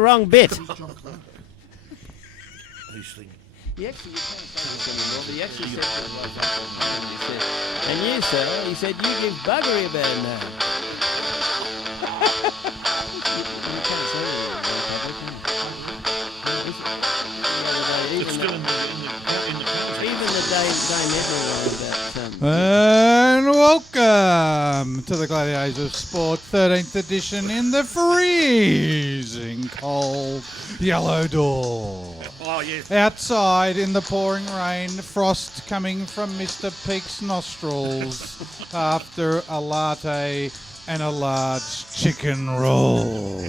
Wrong bit. These things. He actually, you can't say this anymore, but he actually said to the bloke up on the phone, he said, and you, sir, he said, you give buggery a bad name. You can't say that in public, It's still in the country. even the Dame Edna about And welcome to the Gladiators of Sport 13th edition in the freezing cold Yellow Door. Oh, yes. Outside in the pouring rain, frost coming from Mr. Peake's nostrils after a latte and a large chicken roll.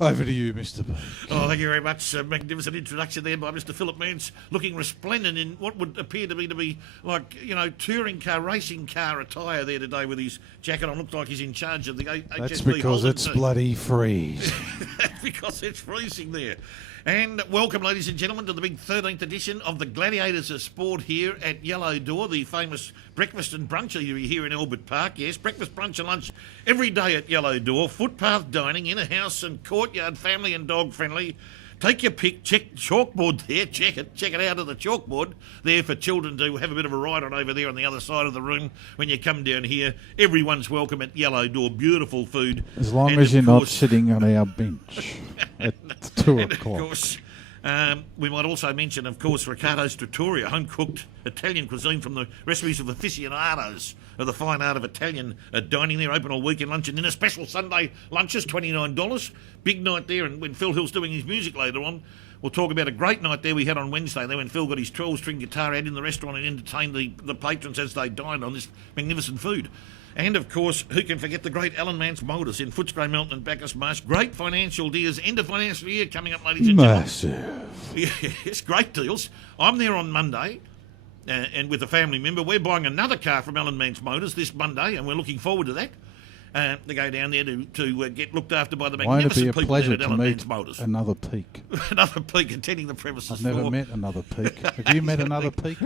Over to you, Mr. Peake. Oh, thank you very much. Magnificent introduction there by Mr. Philip Mance, looking resplendent in what would appear to be like, touring car, racing car attire there today with his jacket on. Looks like he's in charge of the HSB. That's because it's bloody freeze. That's because it's freezing there. And welcome, ladies and gentlemen, to the big 13th edition of the Gladiators of Sport here at Yellow Door, the famous breakfast and brunch here in Albert Park. Yes, breakfast, brunch and lunch every day at Yellow Door. Footpath dining, in a house and courtyard, family and dog friendly. Take your pick, check chalkboard there, check it out of the chalkboard there for children to have a bit of a ride on over there on the other side of the room when you come down here. Everyone's welcome at Yellow Door. Beautiful food. As long as you're not sitting on our bench at 2 and o'clock. Of course, we might also mention, of course, Riccardo's Trattoria, home-cooked Italian cuisine from the recipes of aficionados of the fine art of Italian dining there. Open all weekend, lunch and dinner. Special Sunday lunches, $29. Big night there, and when Phil Hill's doing his music later on, we'll talk about a great night there we had on Wednesday there when Phil got his 12-string guitar out in the restaurant and entertained the patrons as they dined on this magnificent food. And, of course, who can forget the great Alan Mance Motors in Footscray, Melton and Bacchus Marsh. Great financial deals. End of financial year coming up, ladies and gentlemen. Massive. Yes, great deals. I'm there on Monday and with a family member. We're buying another car from Alan Mance Motors this Monday, and we're looking forward to that. To go down there to get looked after by the magnificent people there at Alan Mance Motors. Another Peake. Another Peake attending the premises. I've never met another Peake. Have you met another Peake?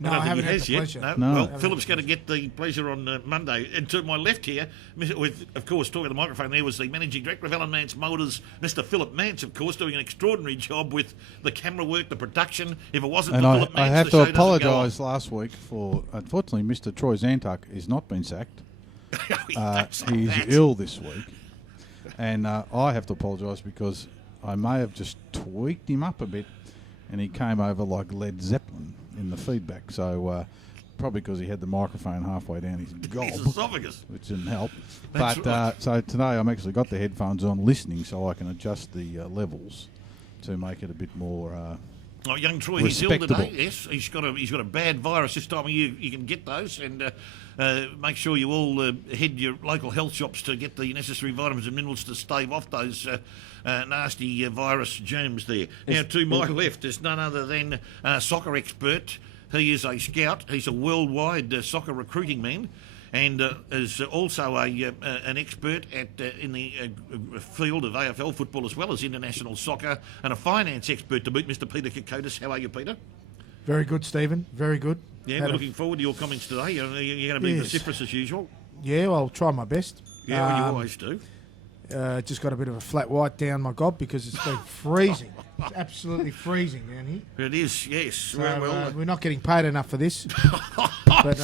No, I haven't had the pleasure. No. Well, Philip's going to get the pleasure on Monday. And to my left here, with, of course, talking to the microphone there, was the Managing Director of Alan Mance Motors, Mr. Philip Mance, of course, doing an extraordinary job with the camera work, the production. If it wasn't for Philip Mance, I have to apologise last week for, unfortunately, Mr. Troy Zantuck has not been sacked. He's ill this week, and I have to apologise because I may have just tweaked him up a bit, and he came over like Led Zeppelin in the feedback. So probably because he had the microphone halfway down his gob, his esophagus, which didn't help. That's but right. So today I'm actually got the headphones on, listening, so I can adjust the levels to make it a bit more. Oh, young Troy, he's ill today. Yes, he's got a bad virus this time of year. You can get those, and make sure you all head your local health shops to get the necessary vitamins and minerals to stave off those nasty virus germs there. Now, to my left is none other than soccer expert. He is a scout. He's a worldwide soccer recruiting man, and is also an expert in the field of AFL football as well as international soccer, and a finance expert to boot, Mr. Peter Kokotis. How are you, Peter? Very good, Stephen. Very good. Yeah, we're looking forward to your comments today. You're going to be vociferous as usual. Yeah, well, I'll try my best. Yeah, well, you always do. Just got a bit of a flat white down my gob because it's been freezing. It's absolutely freezing down here. It is, yes. So, we're not getting paid enough for this. But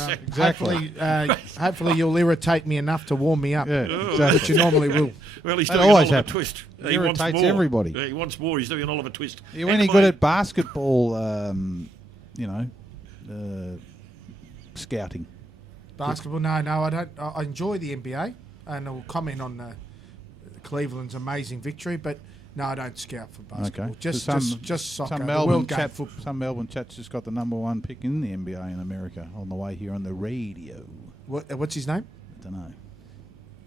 hopefully you'll irritate me enough to warm me up, which you normally will. Well, he's doing an Oliver Twist. He irritates everybody. Yeah, he wants more. He's doing an Oliver Twist. Are you any good at basketball, scouting? Basketball? No, I don't. I enjoy the NBA, and I'll comment on Cleveland's amazing victory, but no, I don't scout for basketball. Okay. Just soccer. Some Melbourne chats just got the #1 pick in the NBA in America on the way here on the radio. What's his name? I don't know.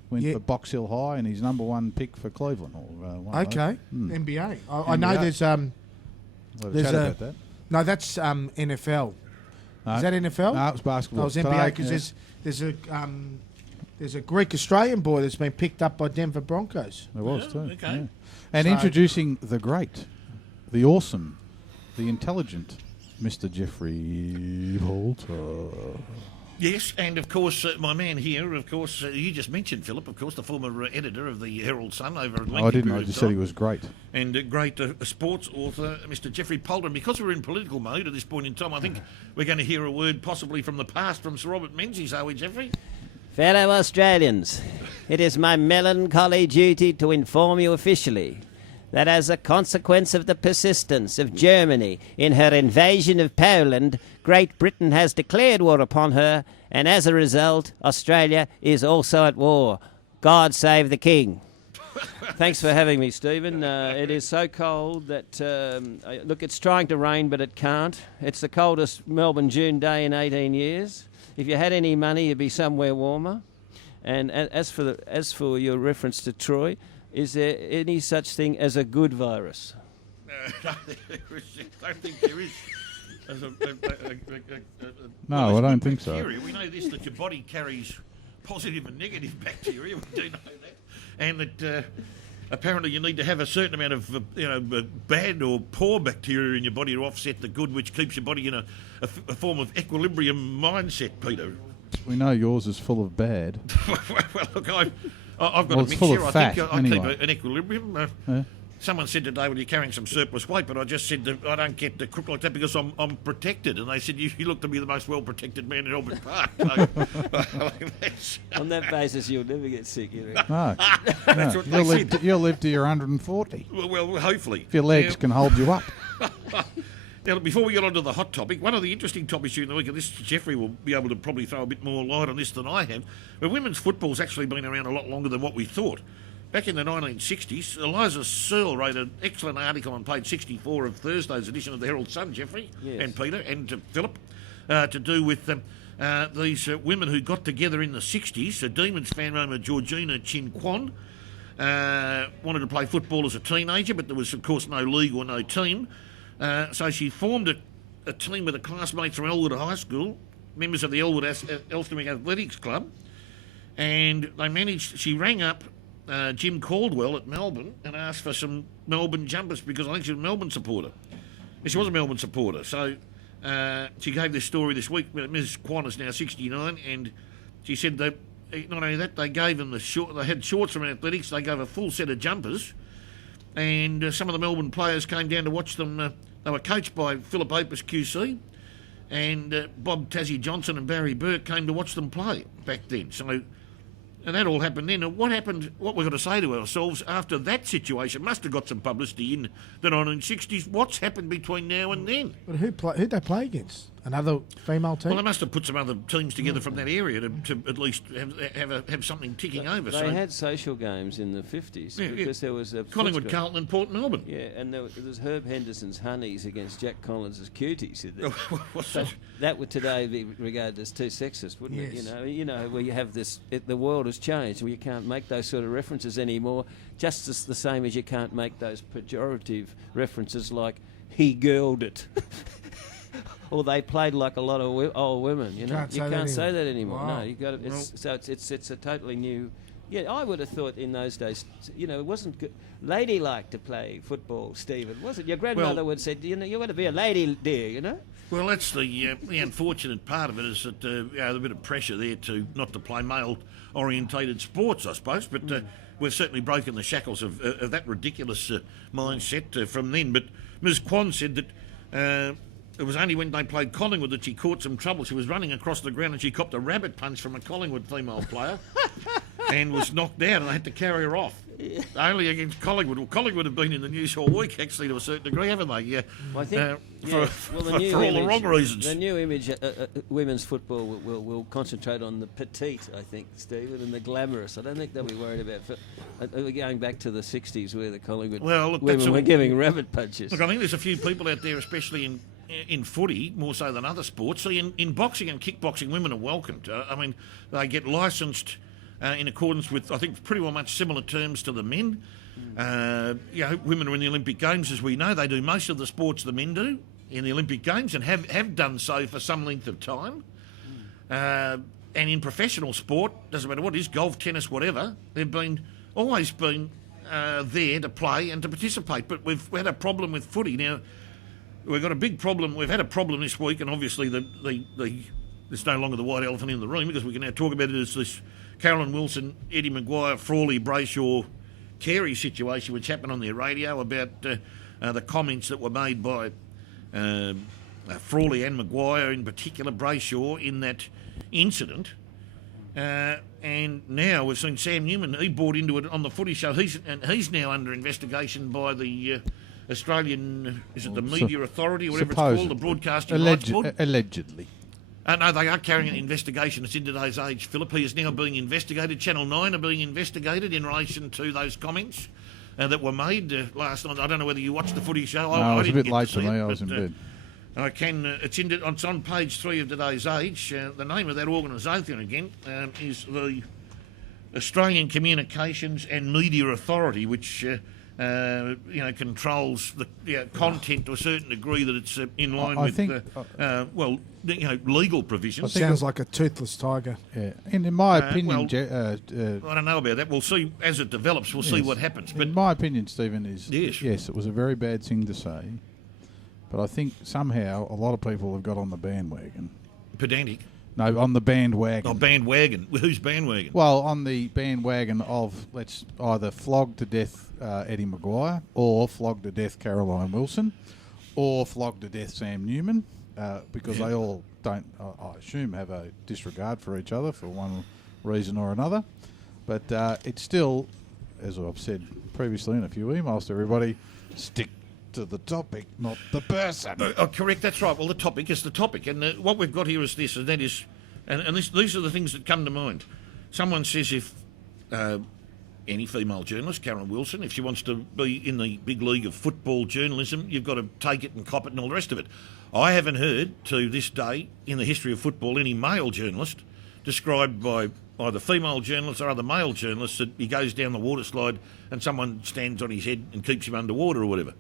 Went for Box Hill High, and he's #1 pick for Cleveland. Okay, NBA. I know there's about that. No, that's NFL. No. Is that NFL? No, it was basketball. Oh, it was NBA because there's a Greek Australian boy that's been picked up by Denver Broncos. There was too. Okay. Yeah. And introducing the great, the awesome, the intelligent Mr. Jeffrey Polter. Yes, and of course, my man here, of course, you just mentioned, Philip, of course, the former editor of the Herald Sun over at I didn't. I just said he was great. And a great sports author, Mr. Jeffrey Polter. And because we're in political mode at this point in time, I think we're going to hear a word possibly from the past from Sir Robert Menzies, are we, Jeffrey? Fellow Australians, it is my melancholy duty to inform you officially that as a consequence of the persistence of Germany in her invasion of Poland, Great Britain has declared war upon her, and as a result, Australia is also at war. God save the King. Thanks for having me, Stephen. It is so cold that, look, it's trying to rain, but it can't. It's the coldest Melbourne June day in 18 years. If you had any money, you'd be somewhere warmer. And as for your reference to Troy, is there any such thing as a good virus? I don't think there is. No, I don't think so. We know this, that your body carries positive and negative bacteria. We do know that. And that apparently you need to have a certain amount of bad or poor bacteria in your body to offset the good, which keeps your body in a form of equilibrium mindset, Peter. We know yours is full of bad. Well, look, I've got a it's full mixture. of fat, I think I anyway. keep an equilibrium. Yeah. Someone said today, well, you're carrying some surplus weight, but I just said that I don't get crook like that because I'm protected. And they said, you look to be the most well-protected man in Albert Park. On that basis, you'll never get sick, you know. No. That's what they said. You'll live to your 140. Well, hopefully. If your legs can hold you up. Now, before we get on to the hot topic, one of the interesting topics during the week, and this Jeffrey will be able to probably throw a bit more light on this than I have, but women's football's actually been around a lot longer than what we thought. Back in the 1960s, Eliza Searle wrote an excellent article on page 64 of Thursday's edition of the Herald Sun, Jeffrey, and Peter, and Philip, to do with these women who got together in the 60s. A Demons fan named Georgina Chin Kwan wanted to play football as a teenager, but there was, of course, no league or no team. So she formed a team with her classmates from Elwood High School, members of the Elwood Elsternwick Athletics Club, and she rang up Jim Caldwell at Melbourne and asked for some Melbourne jumpers because I think she was a Melbourne supporter. She was a Melbourne supporter. So she gave this story this week. Ms. Kwan is now 69, and she said that not only that, they gave them they had shorts from athletics, they gave a full set of jumpers, and some of the Melbourne players came down to watch them. They were coached by Philip Opus QC, and Bob Tassie Johnson and Barry Burke came to watch them play back then. So, and that all happened then. And what happened, what we've got to say to ourselves after that situation, must have got some publicity in the 1960s. What's happened between now and then? But who'd they play against? Another female team? Well, they must have put some other teams together from that area to at least have something ticking over. They had social games in the 50s because there was a Collingwood, Carlton and Port Melbourne. Yeah, and there was Herb Henderson's Honeys against Jack Collins' Cuties. What's that? That would today be regarded as too sexist, wouldn't it? You know, where you have this, the world has changed, where you can't make those sort of references anymore, just as the same as you can't make those pejorative references like he girled it. Or they played like a lot of old women, you know. You can't say that anymore. Wow. No, you got to. It's a totally new. Yeah, I would have thought in those days, you know, it wasn't good, ladylike to play football, Stephen, was it? Your grandmother would have said, you know, you want to be a lady, dear, you know. Well, that's the unfortunate part of it is that there's a bit of pressure there not to play male-orientated sports, I suppose. But we've certainly broken the shackles of that ridiculous mindset from then. But Ms. Kwan said that. It was only when they played Collingwood that she caught some trouble. She was running across the ground and she copped a rabbit punch from a Collingwood female player and was knocked out, and they had to carry her off. Only against Collingwood. Well, Collingwood have been in the news all week, actually, to a certain degree, haven't they? Yeah. Well, I think, for all the wrong reasons. The new image, women's football will concentrate on the petite, I think, Stephen, and the glamorous. I don't think they'll be worried about. We're going back to the 60s where the Collingwood women were giving rabbit punches. Look, I think there's a few people out there, especially in footy, more so than other sports. See, in boxing and kickboxing, women are welcomed. I mean, they get licensed in accordance with, I think, pretty well much similar terms to the men. Women are in the Olympic Games, as we know. They do most of the sports the men do in the Olympic Games and have done so for some length of time. And in professional sport, doesn't matter what it is, golf, tennis, whatever, they've always been there to play and to participate. But we've had a problem with footy now. We've got a big problem. We've had a problem this week, and obviously the it's no longer the white elephant in the room because we can now talk about it as this Carolyn Wilson, Eddie Maguire, Frawley, Brayshaw, Carey situation which happened on their radio about the comments that were made by Frawley and Maguire, in particular Brayshaw, in that incident. And now we've seen Sam Newman, he bought into it on the Footy Show. He's now under investigation by the Australian, is it the Media Authority or whatever it's called, the Broadcasting Rights Board? Allegedly. No, they are carrying an investigation. It's in today's age, Philip. He is now being investigated. Channel 9 are being investigated in relation to those comments that were made last night. I don't know whether you watched the Footy Show. I was a bit late for me. I was in bed. It's on page 3 of today's age. The name of that organisation again is the Australian Communications and Media Authority, which controls the content to a certain degree that it's in line with legal provisions. Sounds like a toothless tiger. Yeah, and in my opinion, I don't know about that. We'll see as it develops. We'll see what happens. But in my opinion, Stephen, yes, it was a very bad thing to say. But I think somehow a lot of people have got on the bandwagon. Pedantic? No, on the bandwagon. Oh, bandwagon. Who's bandwagon? Well, on the bandwagon of let's either flog to death Eddie Maguire or flog to death Caroline Wilson or flog to death Sam Newman because they all don't, I assume, have a disregard for each other for one reason or another. But it's still, as I've said previously in a few emails to everybody, stick to the topic, not the person. Correct, that's right. Well, the topic is the topic. And what we've got here is this, and that is, these are the things that come to mind. Someone says if any female journalist, Karen Wilson, if she wants to be in the big league of football journalism, you've got to take it and cop it and all the rest of it. I haven't heard, to this day, in the history of football, any male journalist described by either female journalists or other male journalists that he goes down the water slide and someone stands on his head and keeps him underwater or whatever.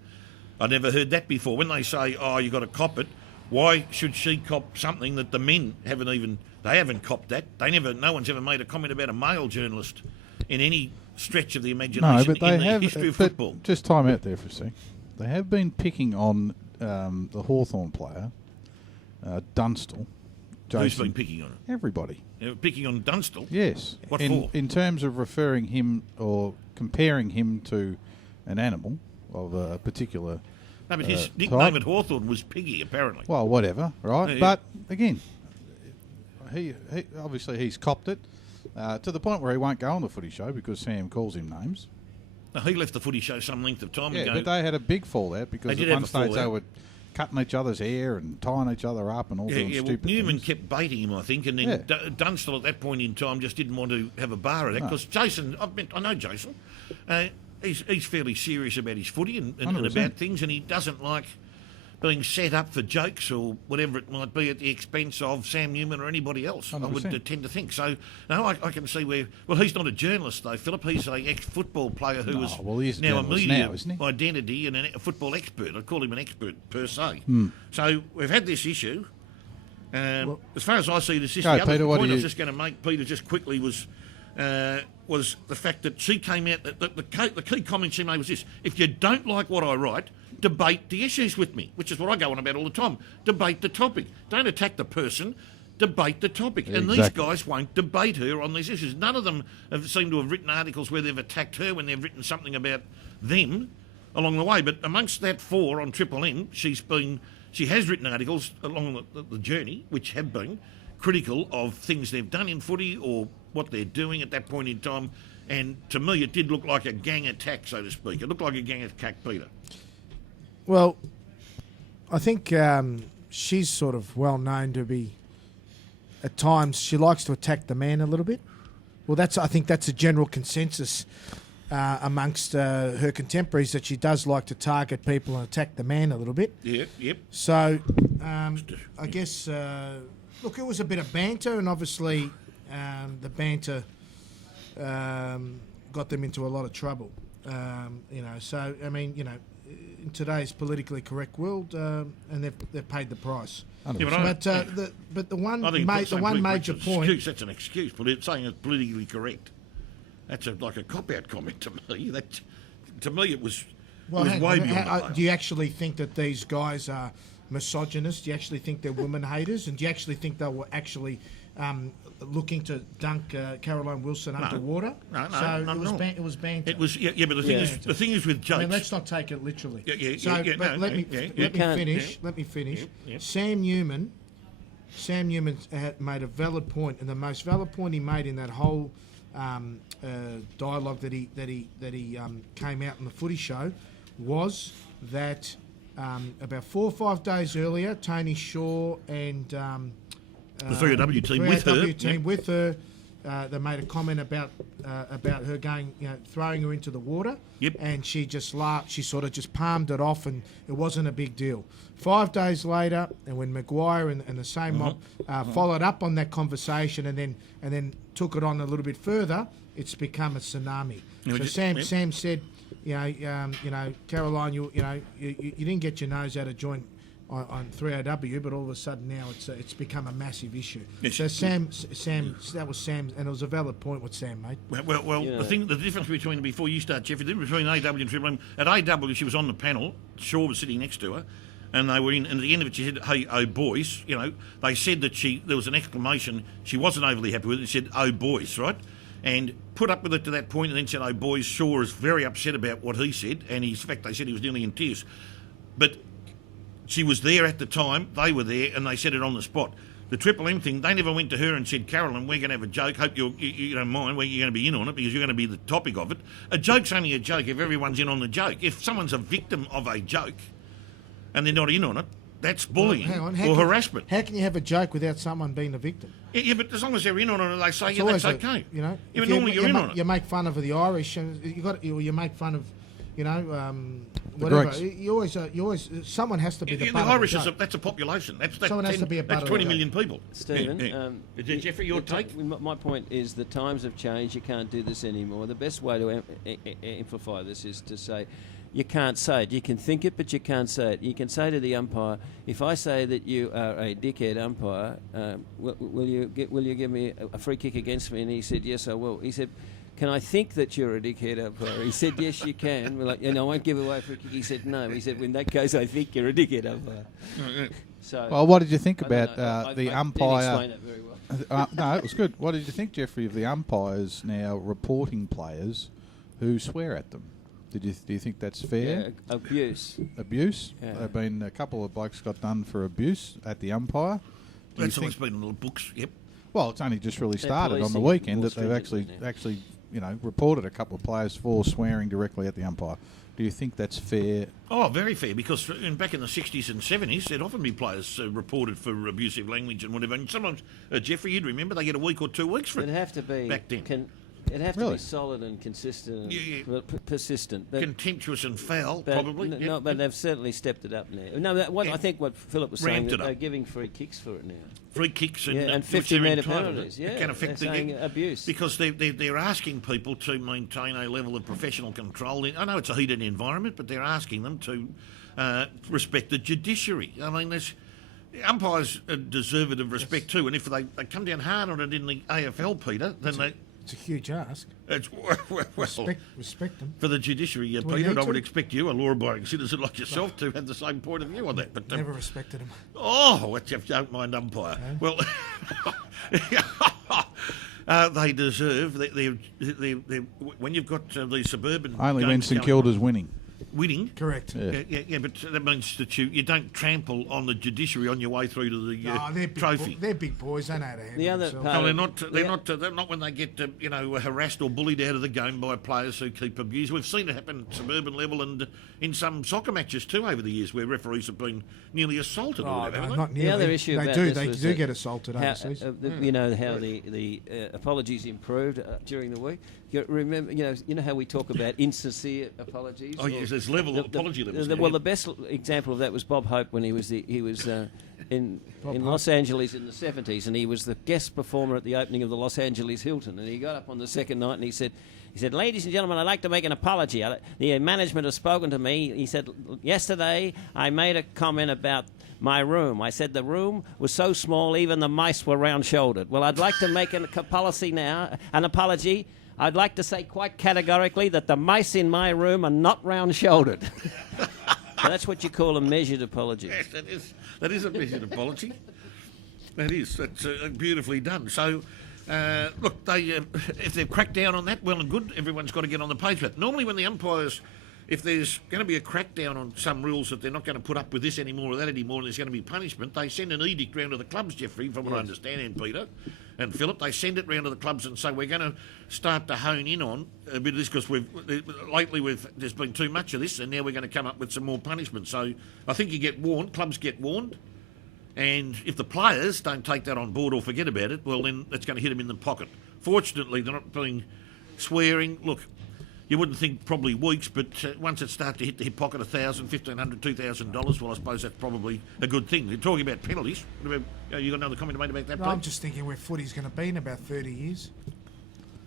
I never heard that before. When they say, you've got to cop it, why should she cop something that the men haven't copped that? No one's ever made a comment about a male journalist in any stretch of the imagination in the history of football. Just time out there for a sec. They have been picking on the Hawthorn player, Dunstall. Jason. Who's been picking on it? Everybody. Picking on Dunstall? Yes. What for? In terms of referring him or comparing him to an animal of a particular No, but his nickname at Hawthorn was Piggy, apparently. Well, whatever, right? Yeah. But, again, he obviously he's copped it to the point where he won't go on the Footy Show because Sam calls him names. No, he left the Footy Show some length of time ago. Yeah, but they had a big fallout because at one stage they were cutting each other's hair and tying each other up and all sorts of stupid Newman things. kept baiting him, I think, and then Dunstall at that point in time just didn't want to have a bar of that because Jason, I know Jason, he's fairly serious about his footy and about things, and he doesn't like being set up for jokes or whatever it might be at the expense of Sam Newman or anybody else. 100%. I would tend to think. So, no, I can see where... Well, he's not a journalist, though, Philip. He's an ex-football player who is now a media identity and a football expert. I'd call him an expert, per se. So, we've had this issue. As far as I see this issue, the other point I was just going to make, Peter, just quickly was the fact that she came out... The key comment she made was this: if you don't like what I write, debate the issues with me, which is what I go on about all the time. Debate the topic. Don't attack the person. Debate the topic. Yeah, and these guys won't debate her on these issues. None of them have seemed to have written articles where they've attacked her when they've written something about them along the way. But amongst that 4 on Triple M, she has written articles along the journey which have been critical of things they've done in footy or what they're doing at that point in time. And to me, it did look like a gang attack, so to speak. It looked like a gang attack, Peter. Well, I think she's sort of well known to be, at times, she likes to attack the man a little bit. Well, I think that's a general consensus amongst her contemporaries, that she does like to target people and attack the man a little bit. Yep. So, I guess, look, it was a bit of banter, and obviously the banter got them into a lot of trouble. So, I mean, in today's politically correct world, and they've paid the price. Yeah, but the one major point... That's an excuse, but it's saying it's politically correct. That's like a cop-out comment to me. To me, it was Well, was hang way on. beyond the pale. Do you actually think that these guys are misogynists? Do you actually think they're women haters? And do you actually think they were actually looking to dunk Caroline Wilson underwater? No, So not it was at all. it was banter. It was, but the thing is with I jokes. mean, let's not take it literally. Let me finish. Let me finish. Sam Newman had made a valid point, and the most valid point he made in that whole dialogue that he came out in the Footy show was that about 4 or 5 days earlier, Tony Shaw and the 3AW team with her. With her. They made a comment about her going, throwing her into the water. Yep. And she just laughed. She sort of just palmed it off, and it wasn't a big deal. 5 days later, and when Maguire and the same mob followed up on that conversation, and then took it on a little bit further, it's become a tsunami. So Sam said, Caroline, you didn't get your nose out of joint on 3AW, but all of a sudden now it's become a massive issue. Yes. So Sam, that was Sam, and it was a valid point what Sam made. Well, the difference between, before you start, Jeffrey, the difference between AW and Triple M, at AW she was on the panel, Shaw was sitting next to her, and they were in, and at the end of it she said, "Hey, oh boys," they said that there was an exclamation, she wasn't overly happy with it, she said, "Oh boys," right? And put up with it to that point, and then said, "Oh boys," Shaw is very upset about what he said, and in fact they said he was nearly in tears. But she was there at the time, they were there, and they said it on the spot. The Triple M thing, they never went to her and said, "Carolyn, we're going to have a joke, hope you don't mind, you're going to be in on it because you're going to be the topic of it." A joke's only a joke if everyone's in on the joke. If someone's a victim of a joke and they're not in on it, that's bullying or harassment. How can you have a joke without someone being the victim? Yeah, but as long as they're in on it, they say, that's okay. But normally you're in on it. You make fun of the Irish, and you make fun of, whatever. You always someone has to be the butt. The Irish of the joke. that's a population. Someone has to be a butt. That's 20 million people. Stephen, Jeffrey, your take? My point is the times have changed. You can't do this anymore. The best way to amplify this is to say, you can't say it. You can think it, but you can't say it. You can say to the umpire, "If I say that you are a dickhead umpire, will you give me a free kick against me?" And he said, "Yes, I will." He said, "Can I think that you're a dickhead umpire?" He said, "Yes, you can." We're like, I won't give away a free kick. He said, "No." He said, "In that case, I think you're a dickhead umpire." So, well, what did you think about I the umpire? didn't explain it very well. No, it was good. What did you think, Jeffrey, of the umpires now reporting players who swear at them? Do you think that's fair? Yeah, abuse. Abuse? Yeah. There have been a couple of blokes got done for abuse at the umpire. That's always been in the books, yep. Well, it's only just really started on the weekend that they've actually reported a couple of players for swearing directly at the umpire. Do you think that's fair? Oh, very fair, because back in the 60s and 70s, there'd often be players reported for abusive language and whatever. And sometimes, Jeffrey, you'd remember, they get a week or 2 weeks for it. It'd have to be back then. It'd have to be solid and consistent, and persistent. But contemptuous and foul, probably. No, but they've certainly stepped it up now. No, I think what Philip was saying, they're giving free kicks for it now. Free kicks and 50-metre penalties. Yeah, it can affect the abuse. Because they're asking people to maintain a level of professional control. I know it's a heated environment, but they're asking them to respect the judiciary. I mean, umpires deserve it of respect too. And if they come down hard on it in the AFL, Peter, then it's a huge ask. Respect them. For the judiciary, Peter, and I would expect you, a law-abiding citizen like yourself, to have the same point of view on that. But never respected them. Oh, what you don't mind umpire. No. Well, they deserve. They're, when you've got these suburban. Only when St Kilda's winning. Winning? Correct. Yeah, but that means that you don't trample on the judiciary on your way through to the trophy. They're big boys. They know how to handle themselves. No, they're not when they get harassed or bullied out of the game by players who keep abusing. We've seen it happen at suburban level and in some soccer matches too over the years where referees have been nearly assaulted. Not nearly. The other issue they do get assaulted overseas. You know how the apologies improved during the week. You remember, you know how we talk about insincere apologies. Oh yes, there's apology levels. The best example of that was Bob Hope when he was in Los Angeles in the 70s, and he was the guest performer at the opening of the Los Angeles Hilton, and he got up on the second night and he said, "Ladies and gentlemen, I'd like to make an apology. The management has spoken to me." He said, "Yesterday I made a comment about my room. I said the room was so small even the mice were round-shouldered. Well, I'd like to make an apology. I'd like to say quite categorically that the mice in my room are not round-shouldered. So that's what you call a measured apology. Yes, that is a measured apology. That is. That's beautifully done. So, look, if they've cracked down on that, well and good. Everyone's got to get on the page with it. Normally when the umpires, if there's going to be a crackdown on some rules that they're not going to put up with this anymore or that anymore and there's going to be punishment, they send an edict round to the clubs, Jeffrey, from what I understand, and Peter and Philip. They send it round to the clubs and say, we're going to start to hone in on a bit of this because there's been too much of this and now we're going to come up with some more punishment. So I think you get warned, clubs get warned, and if the players don't take that on board or forget about it, well, then that's going to hit them in the pocket. Fortunately, they're not being swearing. Look, you wouldn't think probably weeks, but once it starts to hit the hip pocket, $1,000, $1,500, $2,000, well, I suppose that's probably a good thing. You're talking about penalties. You got another comment to make about that, No, please? I'm just thinking where footy's going to be in about 30 years.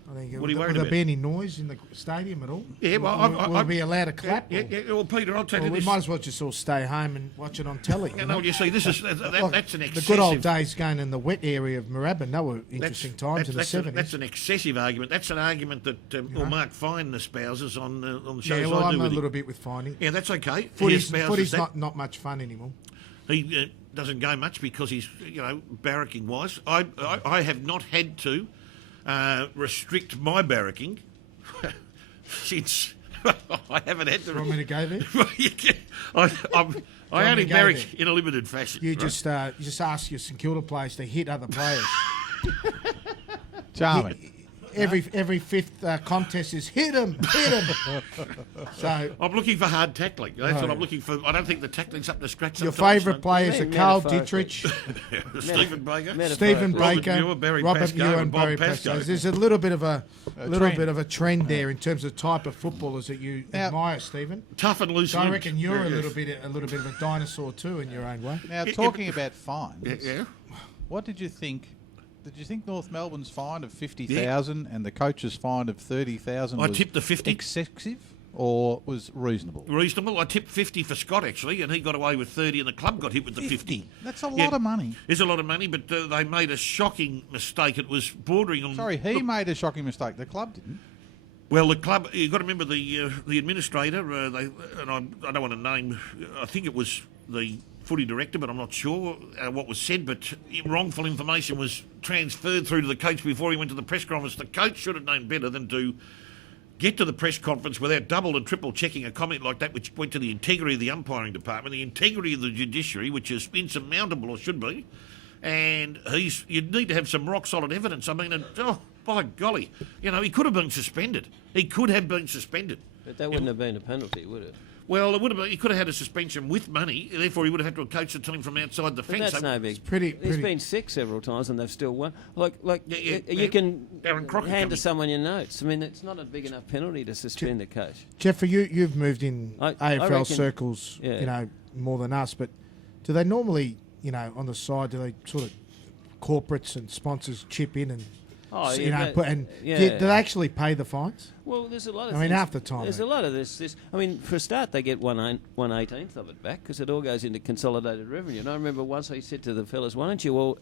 I think What are you worried will there about? be any noise in the stadium at all? Yeah, well, will we be allowed to clap? Yeah, well, Peter, I'll tell Well, you we this. might as well just all stay home and watch it on telly. You know, you see, this is that's an excessive. The good old days going in the wet area of Moorabbin, they were interesting times in the 70s. That's an excessive argument. That's an argument that Mark Fine espouses on the shows Yeah, well, I do I'm a with him. little bit with finding. Yeah, that's okay. Footy's not much fun anymore. He doesn't go much because he's, barracking wise. I have not had to restrict my barracking since I haven't had to. You want me to go there? I only barrack in a limited fashion. You just ask your St Kilda players to hit other players. Charming. Every fifth contest is hit him. So I'm looking for hard tackling. That's what I'm looking for. I don't think the tackling's up to scratch. your sometimes, favourite so- players are Carl Dietrich, Stephen Baker. Stephen Robert Baker, Muir, Barry Robert Pascoe, Muir, and and Bob Barry Pascoe. Pascoe. There's a little bit of a trend there in terms of type of footballers that you admire, Stephen. Tough and loose. So I limbs. reckon you're Yeah, a yes. little bit of a dinosaur too in your own way. Now, talking about fines, Yeah. what did you think? Did you think North Melbourne's fine of 50,000 and the coach's fine of 30,000 I was tipped the 50. excessive or was reasonable? Reasonable. I tipped 50 for Scott, actually, and he got away with 30, and the club got hit with the 50. That's a lot of money. It's a lot of money, but they made a shocking mistake. It was bordering on... Sorry, he Look, made a shocking mistake. The club didn't. well, the club... You've got to remember the administrator, and I don't want to name... I think it was the footy director, but I'm not sure what was said, but wrongful information was transferred through to the coach before he went to the press conference. The coach should have known better than to get to the press conference without double and triple checking a comment like that, which went to the integrity of the umpiring department, the integrity of the judiciary, which is insurmountable or should be. And you'd need to have some rock solid evidence. I mean, by golly, he could have been suspended. He could have been suspended. But that wouldn't have been a penalty, would it? Well, it would have been. He could have had a suspension with money. Therefore, he would have had to have coached the team from outside the But fence. that's no big. pretty- He's been sick several times and they've still won. Yeah, You can Darren Crockett hand coming. to someone your notes. I mean, it's not a big enough penalty to suspend a coach. Jeffrey, you've moved in I AFL reckon- circles, yeah. more than us. But do they normally, on the side, do they sort of corporates and sponsors chip in and do they actually pay the fines? Well, there's a lot of. I mean, things. half the time, There's a lot of this. I mean, for a start, they get 1/18th of it back because it all goes into consolidated revenue. And I remember once I said to the fellas, "Why don't you all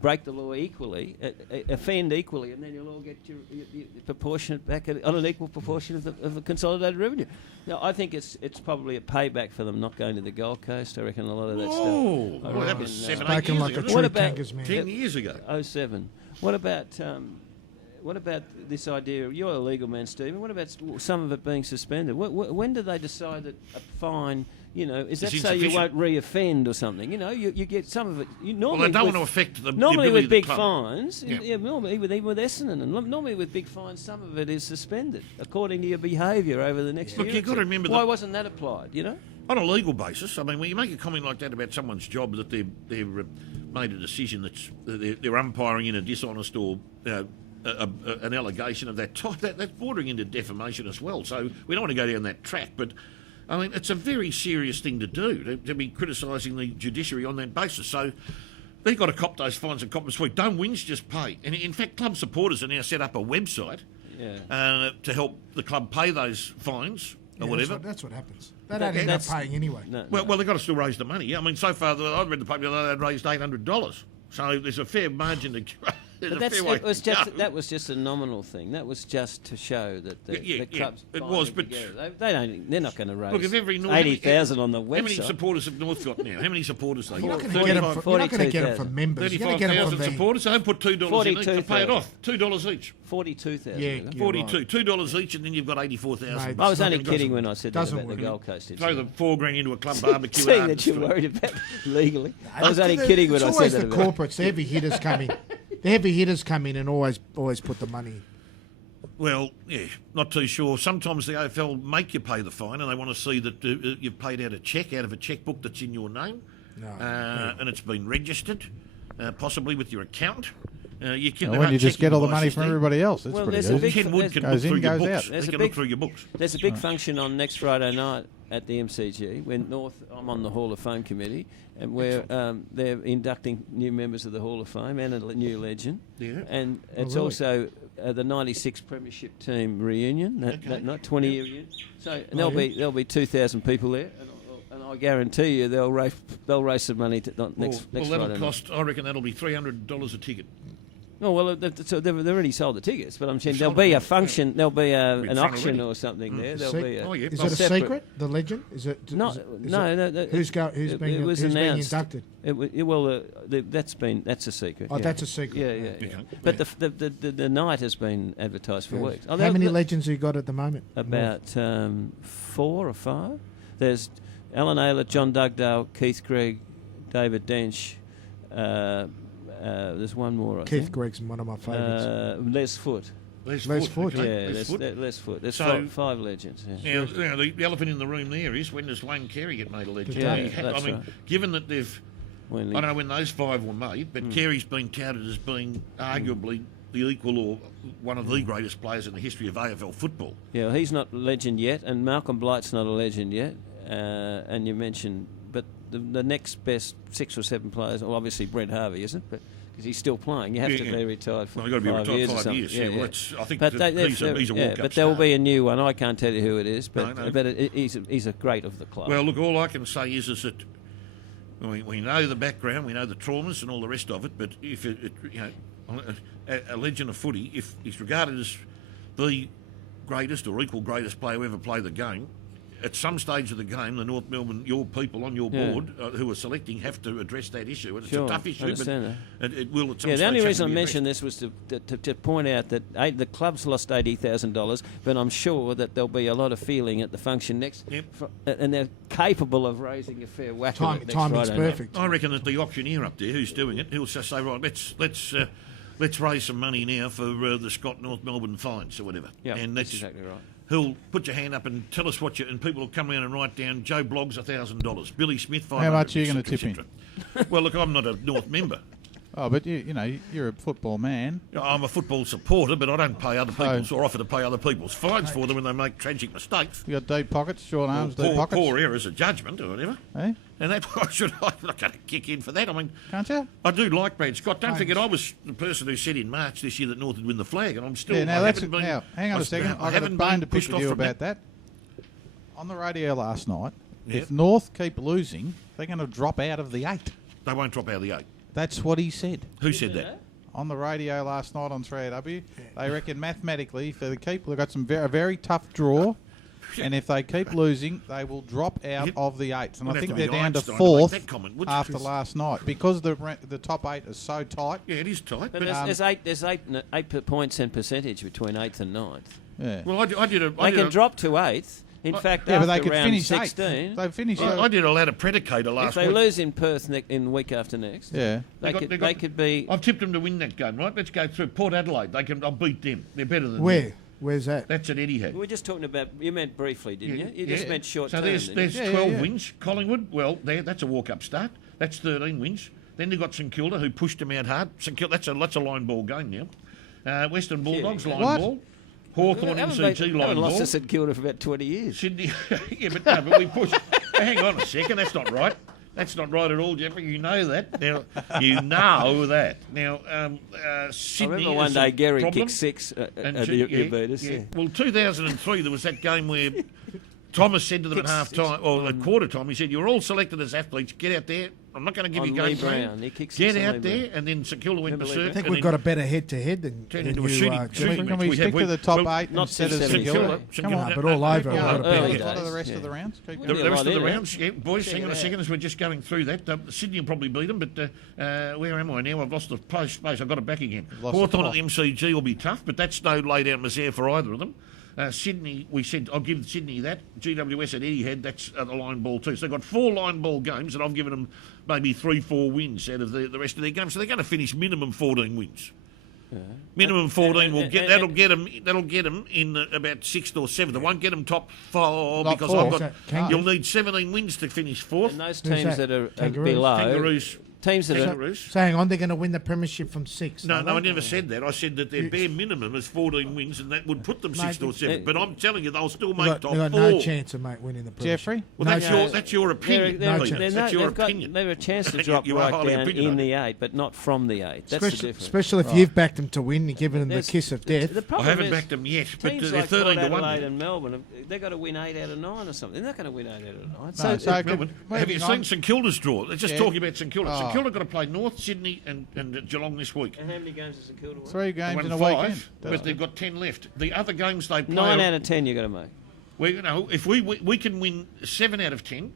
break the law equally, offend equally, and then you'll all get your proportionate back on an equal proportion of the consolidated revenue." Now, I think it's probably a payback for them not going to the Gold Coast. I reckon a lot of that stuff. Oh, I well, that reckon, was 7, 8 Spoken years like a ago. true What about- Kangas man. 10 years ago. 07. What about this idea? You're a legal man, Stephen. What about some of it being suspended? When do they decide that a fine? Is that It's so you insufficient. won't re-offend or something? You get some of it. Well, Normally they don't with- want to affect the Normally ability with of the big club. fines, Yeah. normally even with Essendon, and normally with big fines, some of it is suspended according to your behaviour over the next Look, year. you've or got to two. remember Why that- wasn't that applied? On a legal basis, I mean, when you make a comment like that about someone's job, that they've made a decision that's they're umpiring in a dishonest or an allegation of that type, that's bordering into defamation as well. So we don't want to go down that track, but I mean, it's a very serious thing to do, to be criticising the judiciary on that basis. So they've got to cop those fines and cop them sweet. Don't whinge, just pay. And in fact, club supporters are now set up a website to help the club pay those fines or Yeah, whatever. That's what happens. They don't end up paying anyway. No, Well, they've got to still raise the money. I mean, so far, I read the paper, they'd raised $800. So there's a fair margin to But that was just a nominal thing. That was just to show that the clubs. It was, but they're not going to raise. Look, if every 80,000 on the website. How many supporters have North got now? How many supporters they You're got? not going to get them from members. You're going to get them from 35,000 supporters. So they put $2 in each to pay it off. $2 each. 42,000. Yeah, 42. $2 each, and then you've got 84,000. I was only kidding when I said that about the Gold Coast. Throw the $4,000 into a club barbecue. Seeing that you're worried about legally. I was only kidding when I said that. It's always the corporates, the heavy hitters come in. The heavy hitters come in and always put the money. Well, yeah, not too sure. Sometimes the AFL make you pay the fine, and they want to see that you've paid out a cheque out of a chequebook that's in your name, and it's been registered, possibly with your accountant. You can. When you just get all the money from everybody else, that's pretty good. Ken Wood can look through your books. He can look through your books. There's a big function on next Friday night at the MCG when I'm on the Hall of Fame committee, and where they're inducting new members of the Hall of Fame and a new legend. Yeah. And it's also the '96 Premiership team reunion that night, 20-year reunion. So there'll be 2,000 people there. And I guarantee you they'll raise some money next Friday. That'll cost. I reckon that'll be $300 a ticket. Oh well, they've already sold the tickets, but I'm saying there'll be a function, there'll be an auction or something there. There'll be is it a secret? The legend? Is it? No. Who's being inducted? That's a secret. Oh, that's a secret. Yeah. But the night has been advertised for weeks. How many legends have you got at the moment? About 4 or 5. There's Alan Aylett, John Dugdale, Keith Gregg, David Dench. There's one more. Keith Gregg's one of my favourites. Les Foot. Les Foot. Yeah, Les Foot. There's 5 legends. Yeah. Now, the elephant in the room there is, when does Wayne Carey get made a legend? That's right. Given that I don't know when those 5 were made, but Carey's been touted as being arguably the equal or one of the greatest players in the history of AFL football. Yeah, he's not a legend yet, and Malcolm Blight's not a legend yet. And you mentioned, but the next best 6 or 7 players, well, obviously Brent Harvey, isn't it? But because he's still playing, you have to be retired for 5 years. Well, you've got to be retired 5 years. Yeah. Well, I think he's a walk-up but there will be a new one. I can't tell you who it is, but he's a great of the club. Well, look, all I can say is that we know the background, we know the traumas and all the rest of it. But if a legend of footy, if he's regarded as the greatest or equal greatest player who ever played the game, at some stage of the game, the North Melbourne, your people on your board who are selecting have to address that issue. And it's a tough issue, but it will at some stage. The only reason I mentioned this was to point out that the club's lost $80,000, but I'm sure that there'll be a lot of feeling at the function next, and they're capable of raising a fair whack. Timing's perfect. I reckon that the auctioneer up there who's doing it, he'll just say, right, let's raise some money now for the Scott North Melbourne fines or whatever. Yeah, and that's exactly right. Who'll put your hand up and tell us what and people will come around and write down, Joe Bloggs $1,000, Billy Smith $500. How much are you going to tip him? Well, look, I'm not a North member. Oh, but you're a football man. I'm a football supporter, but I don't pay other people's or offer to pay other people's fines for them when they make tragic mistakes. You got deep pockets, short arms, deep pockets. Poor errors of judgment or whatever. Eh? And that's why I'm not going to kick in for that. I mean, can't you? I do like Brad Scott. Don't forget, I was the person who said in March this year that North would win the flag, and I'm still. Yeah, now hang on a second. I got a bone to pick with you about that. On the radio last night, if North keep losing, they're going to drop out of the 8. They won't drop out of the 8. That's what he said. Who said that? On the radio last night on 3AW, they reckon mathematically, if they keep, they've got a very tough draw, and if they keep losing, they will drop out of the 8s. And I think they're down to 4th after last night because the top 8 is so tight. Yeah, it is tight. But there's 8 points and percentage between 8th and 9th. Yeah. Well, they can drop to 8th. In fact, after they could round finish 16, they finish. I did allow a predicator last week. If they lose in Perth in the week after next, they could be. I've tipped them to win that game, right? Let's go through Port Adelaide. I'll beat them. They're better than Where? them. Where's that? That's at Etihad. We were just talking about. You meant briefly, didn't you? You just meant short term. So there's 12 wins. Collingwood, well, that's a walk-up start. That's 13 wins. Then they've got St Kilda, who pushed them out hard. St Kilda, that's a line ball game now. Western Bulldogs, line ball. Hawthorn MCG line ball. Lost to St Kilda for about 20 years. Sydney, but we pushed. Hang on a second, that's not right. That's not right at all, Jeffrey. You know that. Now, you know that. Now, Sydney. I remember one day Gary kicked 6 at your beaters. Yeah. Well, 2003, there was that game where Thomas said to them at half time, or at quarter time, he said, "You're all selected as athletes. Get out there I'm not going to give you On game Lee plan. Brown. He kicks Get six on out Lee there, Brown. and then St Kilda went Remember Lee berserk. Brown? I think and we've then got a better head-to-head than Turn than into a you, shooting Jimmy. shooting Can match. we stick to the top well, 8 not instead of St St Kilda. Kilda? St Come on, Kilda- but all over. no, I've got a early better What days. are the rest Yeah. of the rounds? Keep Yeah. going. The rest of the Yeah. rounds, boys, Check hang on it a second out. as we're just going through that. Sydney will probably beat them, but where am I now? I've lost the space. I've got it back again. Lost the Hawthorn at plot. the MCG will be tough, but that's no lay-down misère for either of them. Sydney, we said, I'll give Sydney that. GWS at Etihad, that's the line ball too. So they've got 4 line ball games, and I've given them maybe 3-4 wins out of the rest of their games. So they're going to finish minimum 14 wins. Minimum 14 will get that'll get them in about 6th or 7th. It won't get them top 4 Top because four. I've Is got. that Kangaroos? You'll need 17 wins to finish 4th. And those Who's teams that? that are Kangaroos? below, Kangaroos. teams that are Kangaroos. So hang on, they're going to win the premiership from 6. No, are no, I they? never said that. I said that their bare minimum is 14 wins, and that would put them 6th or 7th. But I'm telling you, they'll still They've make got, top they've got 4. no chance of winning the premiership. Jeffrey? Well, No that's chance. your opinion. No Peter. chance. That's your opinion. They've a chance to drop You are right highly down in opinionated. the 8, but not from the 8. That's the difference. Especially if you've backed them to win, you're giving them the There's- kiss of death. The I problem haven't is backed them yet, but teams they're like 13 Port to 1. Adelaide and Melbourne, they've got to win 8 out of 9 or something. They're not going to win 8 out of 9. No, So, so Melbourne. moving Have you on. seen St Kilda's draw? Let's just Yeah. talk about St Kilda. St Oh. Kilda got to play North, Sydney and Geelong this week. and how many games has St Kilda won? 3 They games won in a 5, weekend. but they've got 10 left. The other games they play... 9 out of 10 you've got to make. If we can win 7 out of 10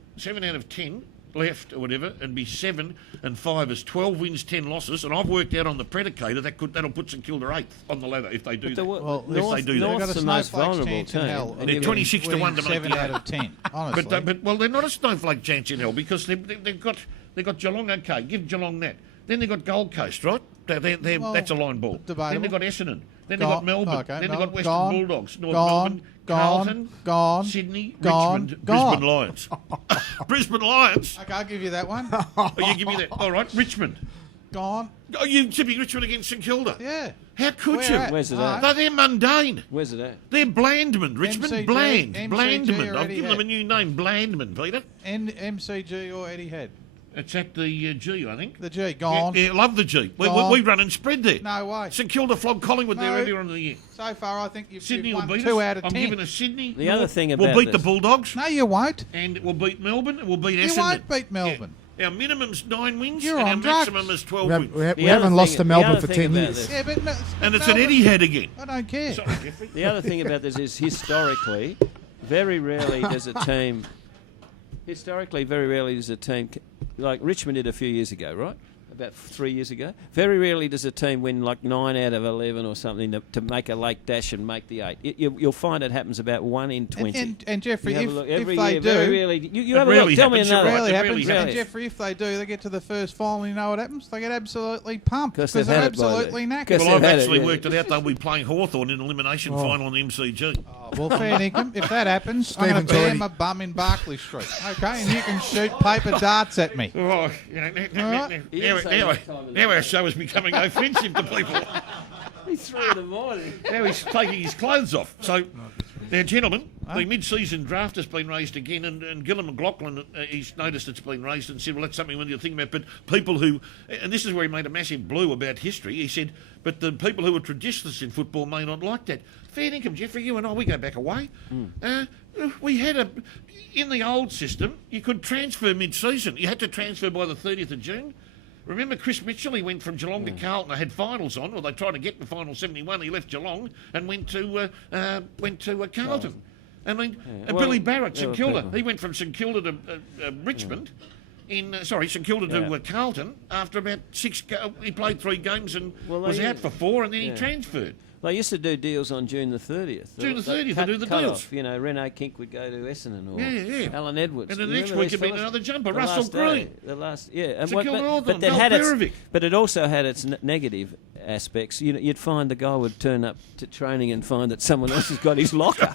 left or whatever, and be 7 and 5 as 12 wins, 10 losses, and I've worked out on the predicator that'll put St Kilda 8th on the ladder if they do that. Well, if they do that. They've got North's a the most snowflake's vulnerable chance in team. hell. And They're you've 26 to 1 to make 7 the out 8. of 10, honestly. But they're not a snowflake chance in hell because they've got Geelong. Okay, give Geelong that. Then they've got Gold Coast, right? Well, That's a line ball. debatable. Then they've got Essendon. Then they've Gone. got Melbourne. Okay, then they've got Melbourne. Western Gone. Bulldogs. North Gone. Melbourne. Gone. Carlton. Gone. Sydney. Gone. Richmond. Gone. Brisbane Lions. Brisbane Lions. Okay, I'll give you that one. Oh, you give me that. All right, Richmond. Gone. Oh, you tipping Richmond against St Kilda? Yeah. How could Where you? at? Where's it at? No, they're mundane. Where's it at? They're Blandman, Richmond. MCG Bland. MCG Blandman. I've already given them a had. new name, Blandman, Peter. MCG or Etihad? It's at the G, I think. The G. Gone. Yeah, love the G. Gone. We run and spread there. No way. St Kilda flogged Collingwood there No. earlier on in the year. So far, I think you've Sydney will won beat 2 us. out of I'm 10. giving us Sydney. The other North. thing We'll about beat the this- Bulldogs. No, you won't. And we'll beat Melbourne. And we'll beat Essendon. You won't beat Melbourne. Yeah. Our minimum's 9 wins. You're and our on drugs. maximum is 12 We, have, wins. we, have, The we other haven't lost thing- to the Melbourne other for thing 10 about years. this- Yeah, but And it's at Melbourne- Etihad again. I don't care. Sorry, Jeffrey. The other thing about this is historically, very rarely does a team. Like Richmond did a few years ago, right? About 3 years ago. Very rarely does a team win like 9 out of 11 or something to make a late dash and make the 8. You'll find it happens about 1 in 20. And Jeffrey, You have if, a look, if every they year, do, very rarely. You It have a rarely look. Tell me happens, you're another. right. rarely It happens. really And happens. Jeffrey, if they do, they get to the first final. You know what happens? They get absolutely pumped Because because they've they're had it by absolutely then. knackered. Because Well, I've they've had it, actually yeah. worked it out. They'll be playing Hawthorn in an elimination final on the MCG. Well, fair dinkum. If that happens, I'm going Stephen's to ban already- my bum in Barclay Street. Okay, and you can shoot paper darts at me. Oh, now our show is becoming offensive to people. He's 3 in the morning. Now he's taking his clothes off. So, now, gentlemen, the mid-season draft has been raised again, and Gillon McLaughlin, he's noticed it's been raised and said, well, that's something we need to think about. But people who, and this is where he made a massive blue about history, he said, but the people who are traditionalists in football may not like that. Fair income, Jeffrey, you and I, we go back away. We had in the old system, you could transfer mid-season. You had to transfer by the 30th of June. Remember Chris Mitchell, he went from Geelong to Carlton. They had finals on, or they tried to get the final 71. He left Geelong and went to Carlton. I mean, Billy Barrett, St Kilda. He went from St Kilda to Richmond. St Kilda to Carlton after about 6. He played 3 games and was out for 4, and then he transferred. They used to do deals on June the 30th. June the 30th, they do the cut deals. off. You know, Rene Kink would go to Essendon or Yeah. Alan Edwards. And then the next Remember week these it'd be fellas? another jumper, The Russell last day, Green. The last, yeah. And St Kilda Hawthorn, that Dale had its, Perovic. but it also had its negative aspects. You'd find the guy would turn up to training and find that someone else has got his locker.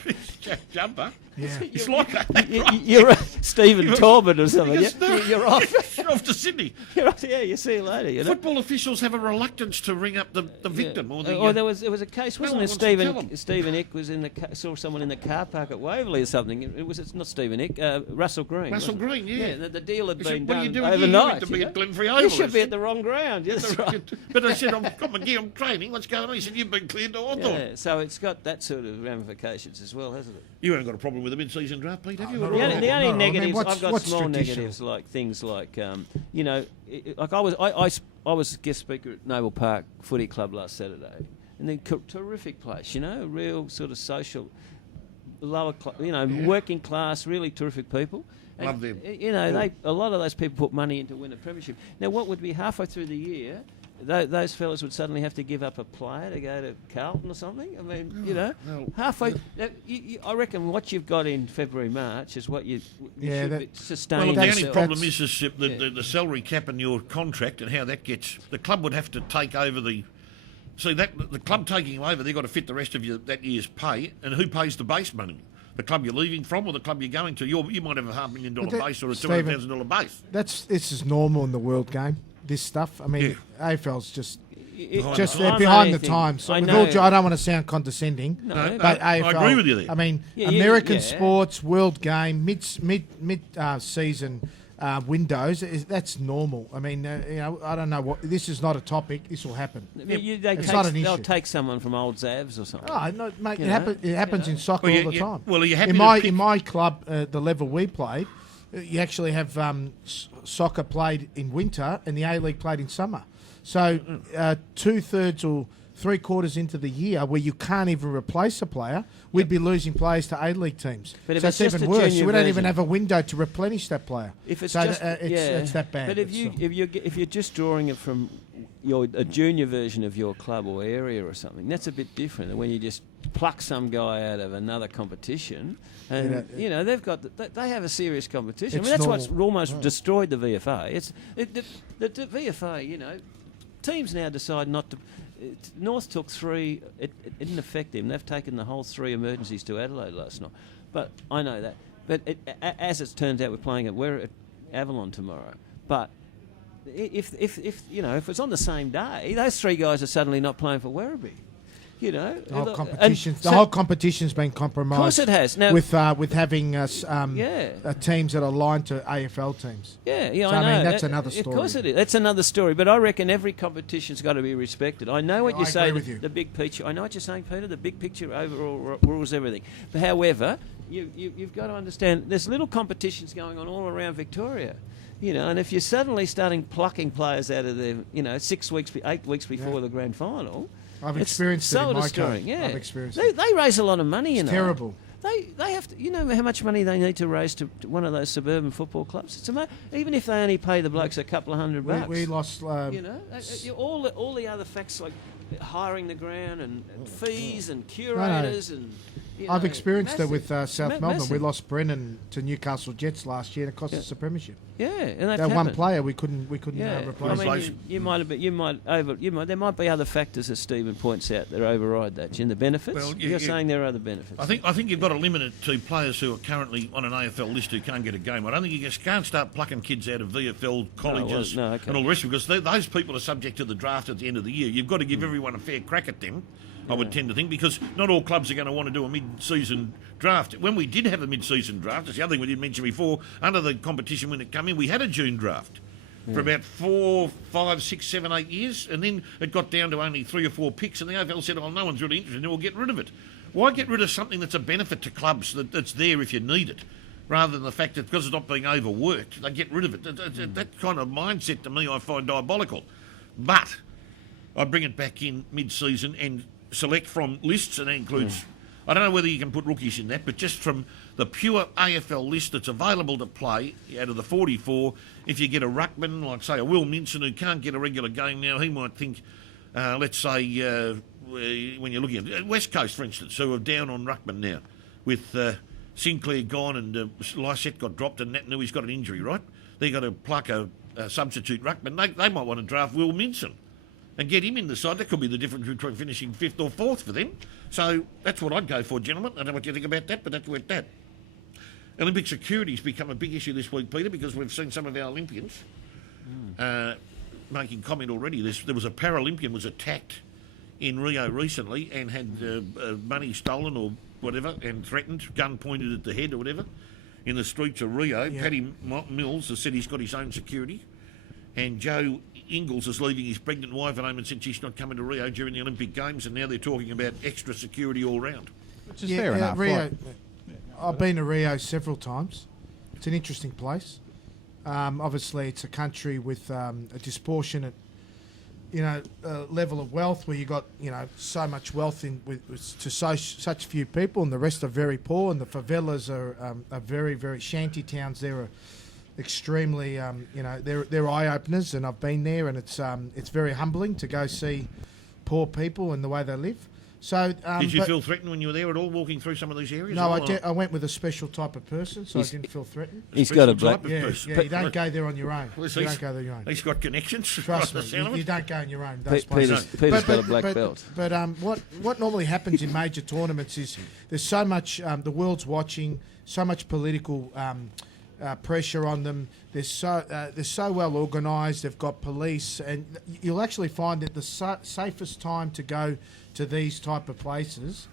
Jumper. Yeah. It's like that. You're Stephen Torbett or something. Because no. You're off. You're off to Sydney. You're off. Yeah, you see you later. You know? Football officials have a reluctance to ring up the victim or the. there was a case, wasn't one there? wants to tell 'em. Stephen Ick was in saw someone in the car park at Waverley or something. It's not Stephen Ick, Russell Green. Russell wasn't it? Green, yeah. The deal had He been said, "What are you done doing here? You overnight. meant to be at Glenferrie You Oval." should be at the wrong ground. Yeah, that's right. But I said, I've got my gear, I'm training, what's going on? He said, you've been cleared to Hawthorn. Yeah, so it's got that sort of ramifications as well, hasn't it? You haven't got a problem with with the mid-season draft, Pete? Have you? not at all? really. The only No, I mean, negatives, what's- I've got what's small traditional? negatives like things like, like I was guest speaker at Noble Park Footy Club last Saturday, and then terrific place, a real sort of social, lower, working class, really terrific people. And, Love them. A lot of those people put money in to win a premiership. Now, what would be halfway through the year, those fellas would suddenly have to give up a player to go to Carlton or something? I mean, halfway. I reckon what you've got in February, March is what you should sustain. Well, the only yourself. problem is the salary cap in your contract and how that gets. The club would have to take over the. See, that the club taking you over, they've got to fit the rest of that year's pay, and who pays the base money? The club you're leaving from or the club you're going to? You might have a $500,000 base or a $200,000 base. This is normal in the world game. This stuff. I mean, AFL's just they're I'm behind the anything. times. So I with know. all I don't want to sound condescending, but AFL, I agree with you there. I mean, Yeah, American sports, world game, mid season windows. That's normal. I mean, I don't know what. This is not a topic. This will happen. I mean, They'll they'll take someone from Old Zavs or something. Oh, no, mate, it happens in soccer all the time. Well, are you happy in my club, the level we played, you actually have soccer played in winter and the A-League played in summer. So 2/3 or 3/4 into the year where you can't even replace a player, we'd be losing players to A-League teams. But if so it's it's just even a worse. junior We don't version. even have a window to replenish that player. If it's so just, it's that bad. But if you're just drawing it from a junior version of your club or area or something, that's a bit different than when you just pluck some guy out of another competition. And they've got they have a serious competition. I mean, that's what's almost destroyed the VFA. The VFA. Teams now decide not to. North took 3. It didn't affect them. They've taken the whole 3 emergencies to Adelaide last night. But I know that. But as it turns out, we're at Avalon tomorrow. But if it's on the same day, those 3 guys are suddenly not playing for Werribee. The whole competition's been compromised. Of course it has. Now, with having teams that are aligned to AFL teams. So I know. mean, that's another story. Of course it is. That's another story. But I reckon every competition's got to be respected. I know what you say. Agree with you. The big picture. I know what you're saying, Peter. The big picture overall rules everything. But however, you've got to understand there's little competitions going on all around Victoria. And if you're suddenly starting plucking players out of their, 6 weeks, 8 weeks before the grand final. I've experienced it in my destroying. code. Yeah. I've experienced it. They raise a lot of money. It's terrible. They have to. You know how much money they need to raise to one of those suburban football clubs. It's even if they only pay the blokes a couple of $100. We lost. All the other facts like hiring the ground and fees and curators and. I've experienced it with South Melbourne. massive. We lost Brennan to Newcastle Jets last year, and it cost us a premiership. Yeah, and that one player we couldn't replace. I mean, there might be other factors, as Stephen points out, that override that. The benefits. Well, You're saying there are other benefits. I think you've got to limit it to players who are currently on an AFL list who can't get a game. I don't think you just can't start plucking kids out of VFL colleges and all the rest of it, because those people are subject to the draft at the end of the year. You've got to give everyone a fair crack at them. I would tend to think, because not all clubs are going to want to do a mid-season draft. When we did have a mid-season draft, that's the other thing we didn't mention before, under the competition when it came in, we had a June draft for about 4, 5, 6, 7, 8 years, and then it got down to only 3 or 4 picks, and the AFL said, no one's really interested, and we'll get rid of it. Why get rid of something that's a benefit to clubs that's there if you need it, rather than the fact that because it's not being overworked, they get rid of it? That kind of mindset, to me, I find diabolical. But I bring it back in mid-season and select from lists, and that includes, I don't know whether you can put rookies in that, but just from the pure AFL list that's available to play out of the 44, if you get a ruckman, like say a Will Minson who can't get a regular game now, he might think, let's say, when you're looking at West Coast, for instance, who are down on ruckman now, with Sinclair gone and Lysette got dropped and Nat Nui's got an injury, right? They've got to pluck a substitute ruckman. They might want to draft Will Minson and get him in the side. That could be the difference between finishing 5th or 4th for them. So that's what I'd go for, gentlemen. I don't know what you think about that, but that's where it's at. Olympic security's become a big issue this week, Peter, because we've seen some of our Olympians making comment already. There was a Paralympian was attacked in Rio recently and had money stolen or whatever and threatened, gun pointed at the head or whatever, in the streets of Rio. Yeah. Paddy Mills has said he's got his own security. And Joe Ingles is leaving his pregnant wife at home and said she's not coming to Rio during the Olympic Games, and now they're talking about extra security all round. Which is fair enough. Rio, I've been to Rio several times. It's an interesting place. Obviously, it's a country with a disproportionate, level of wealth, where you got so much wealth to such few people, and the rest are very poor. And the favelas are very, very shanty towns. They're extremely, they're eye openers, and I've been there, and it's very humbling to go see poor people and the way they live. So, did you feel threatened when you were there at all, walking through some of these areas? No, I went with a special type of person, so I didn't feel threatened. He's got a black... Yeah, you don't go there on your own. Well, you don't go there on your own. He's got connections. Trust me, you don't go on your own. Peter's got a black belt. But what normally happens in major tournaments is there's so much, the world's watching, so much political pressure on them. They're so well organised. They've got police, and you'll actually find that the safest time to go to these type of places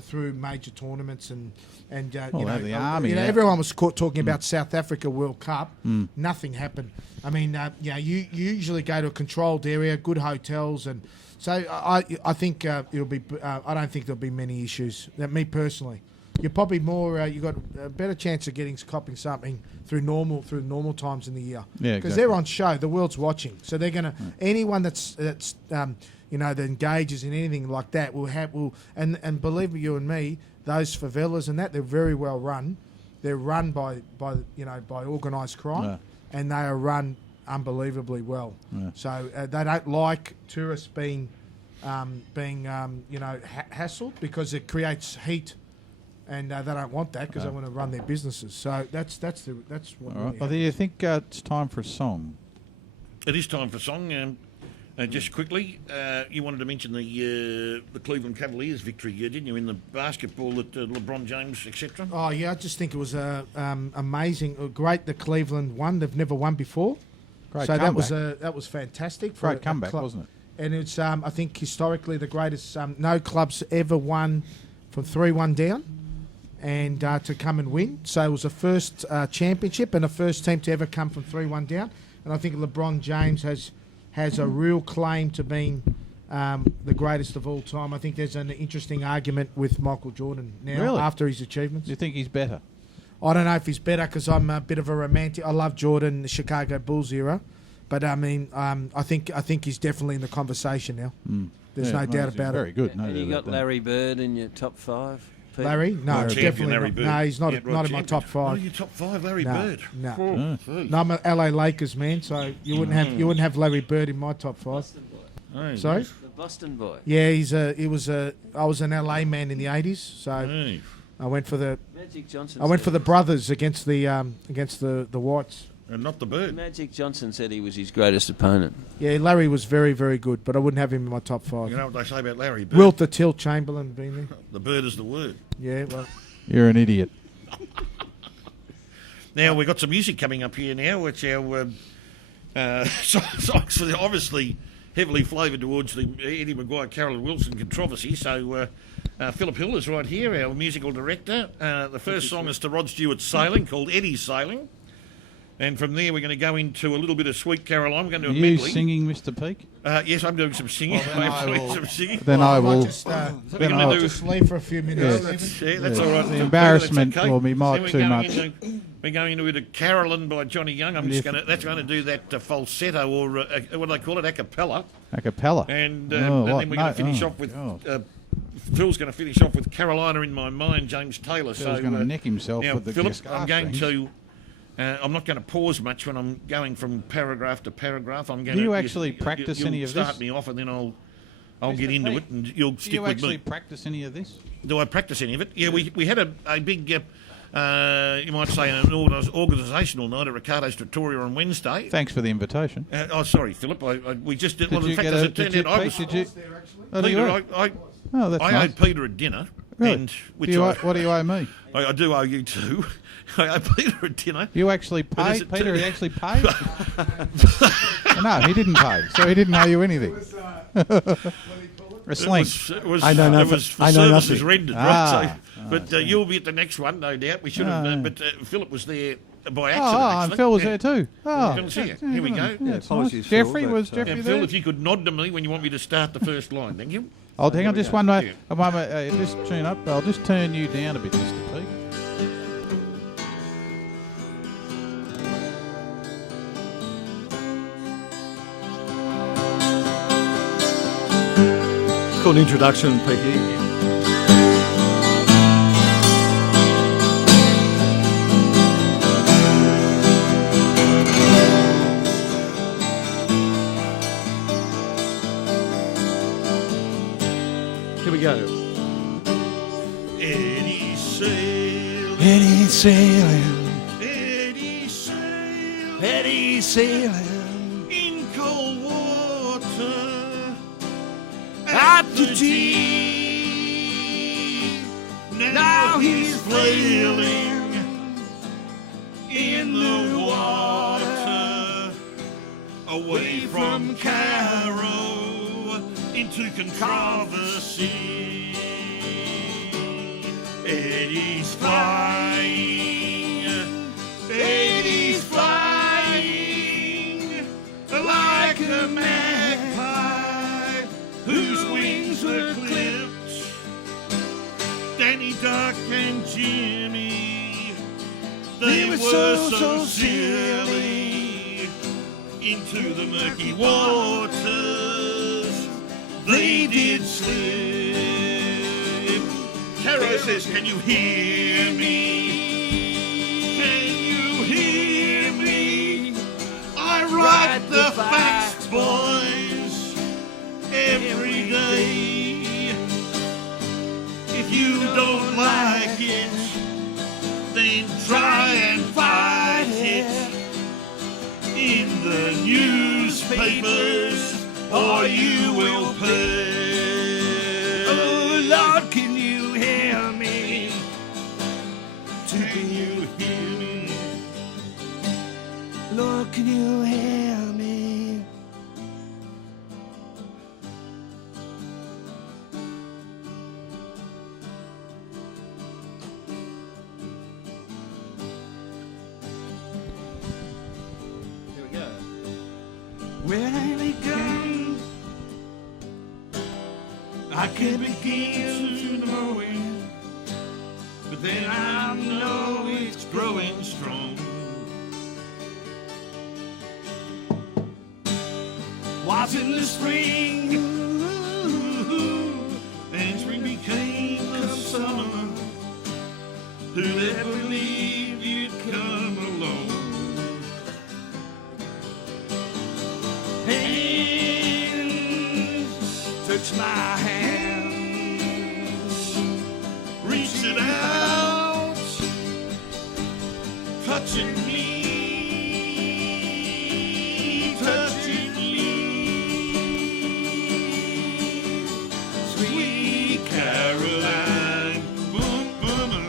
through major tournaments and the army. Everyone was talking about South Africa World Cup. Nothing happened. I mean, you usually go to a controlled area, good hotels, and so I think it'll be. I don't think there'll be many issues. Me personally. You're probably more. You got a better chance of copping something through normal times in the year. Yeah, because they're on show. The world's watching, so they're gonna. Anyone that's that engages in anything like that and believe me, you and me, those favelas and that, they're very well run. They're run by organised crime, and they are run unbelievably well. Yeah. So they don't like tourists being hassled, because it creates heat. And they don't want that, because they want to run their businesses. So that's what. All right. Well, do you think it's time for a song? It is time for a song. Just quickly, you wanted to mention the Cleveland Cavaliers victory, didn't you, in the basketball at LeBron James, etc.? Oh yeah, I just think it was amazing, great. The Cleveland won; they've never won before. Great so comeback. that was fantastic. Great comeback, wasn't it? And it's I think historically the greatest. No clubs ever won from 3-1 down. And to come and win. So it was the first championship and the first team to ever come from 3-1 down. And I think LeBron James has a real claim to being the greatest of all time. I think there's an interesting argument with Michael Jordan now after his achievements. Do you think he's better? I don't know if he's better, because I'm a bit of a romantic. I love Jordan, the Chicago Bulls era. But, I mean, I think he's definitely in the conversation now. There's no doubt about it. Very good. And you got Larry Bird in your top 5? Larry? No, definitely Larry not. Bird. No, he's not in my top 5. Oh, your top 5, Larry Bird. No, I'm an LA Lakers man, so you wouldn't have Larry Bird in my top 5. Boston boy. Hey, Sorry? The Boston boy. Yeah, I was an LA man in the 80s, so I went for the Magic Johnson. I went for the brothers against the Whites. And not the Bird. Magic Johnson said he was his greatest opponent. Yeah, Larry was very, very good, but I wouldn't have him in my top 5. You know what they say about Larry Bird? Wilt the Tilt Chamberlain being there. The Bird is the word. Yeah, well. You're an idiot. Now, we've got some music coming up here now. It's our songs obviously heavily flavoured towards the Eddie Maguire, Carolyn Wilson controversy. So Philip Hill is right here, our musical director. The first song is to Rod Stewart's Sailing, called Eddie's Sailing. And from there, we're going to go into a little bit of Sweet Caroline. We're going to do a you medley. Singing, Mr. Peak? Yes, I'm doing some singing. Then I will. Then I'll just leave for a few minutes. Yeah, that's all right. The embarrassment for me might too much. We're going into a Carolyn by Johnny Young. That's going to do that falsetto, or what do they call it, a cappella. A cappella. And then we're going to finish off with. Phil's going to finish off with Carolina in My Mind, James Taylor. Phil's going to nick himself with the Philip, guitar I'm going strings. I'm not going to pause much when I'm going from paragraph to paragraph. I'm going Do you actually practice any of this? Start me off, and then I'll get into it, and you'll stick with me. Do you actually practice any of this? Do I practice any of it? Yeah, we had a big, you might say, an organisational night at Ricardo's Trattoria on Wednesday. Thanks for the invitation. Sorry, Philip. We just did. Did you get a? Did you, Peter, I owed Peter a dinner. Really? And what do you owe me? I do owe you too. I owe Peter a dinner. You actually paid? Peter, he actually paid? No, he didn't pay, so he didn't owe you anything. A slink. I know nothing. It was for services rendered, right? But so you'll be at the next one, no doubt. We should have, but Philip was there by accident. And Phil was there too. Phil's here. Here we go. Yeah, apologies, Jeffrey, was Jeffrey there? Phil, if you could nod to me when you want me to start the first line, thank you. Hang on just one moment. Just tune up. I'll just turn you down a bit, Mr. Peak. called Introduction, Peaky. Here we go. Eddie sailing, Eddie sailing, Eddie sailing, Eddie sailing in cold water at the deep. Now he's flailing in the water, away from Cairo into controversy. Eddie's flying, Eddie's flying like a magpie whose wings were clipped. Danny Duck and Jimmy, they were so silly. Into the murky waters they did slip. Caro says, can you hear me? Can you hear me? I write the facts, boys, every day. If you don't like it, then try and fight it in the newspapers, or you will pay. Oh Lord, can you hear me? Can you hear me? Lord, can you hear me? Here we go. Where I begun, I can begin to know it, but then I know it's growing strong. Was in the spring, and spring became the summer. Who'd ever believe you'd come along? Hands touch my hands, reaching out, touching me, touching me. Sweet Caroline, boom, boom, boom.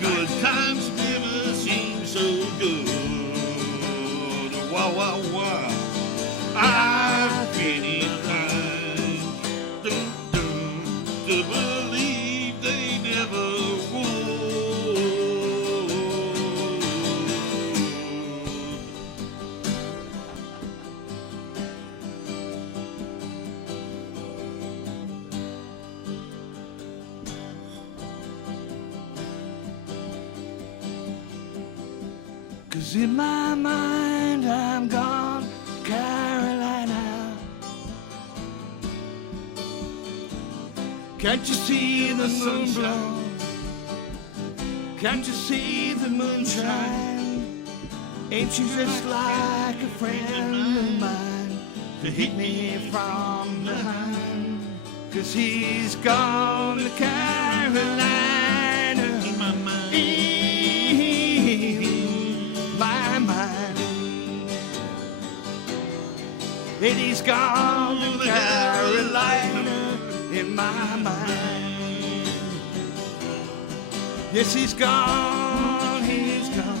Good times never seem so good. Wow, wow, wow. I've been inclined to believe they never would. cause in my mind I'm gone, Carolina. Can't you see the moon blow? Can't you see the moonshine? Ain't you just like a friend of mine to hit me from behind? Cause he's gone to Carolina. In my mind, my mind. And he's gone to Carolina in my mind. Yes, he's gone, he's gone.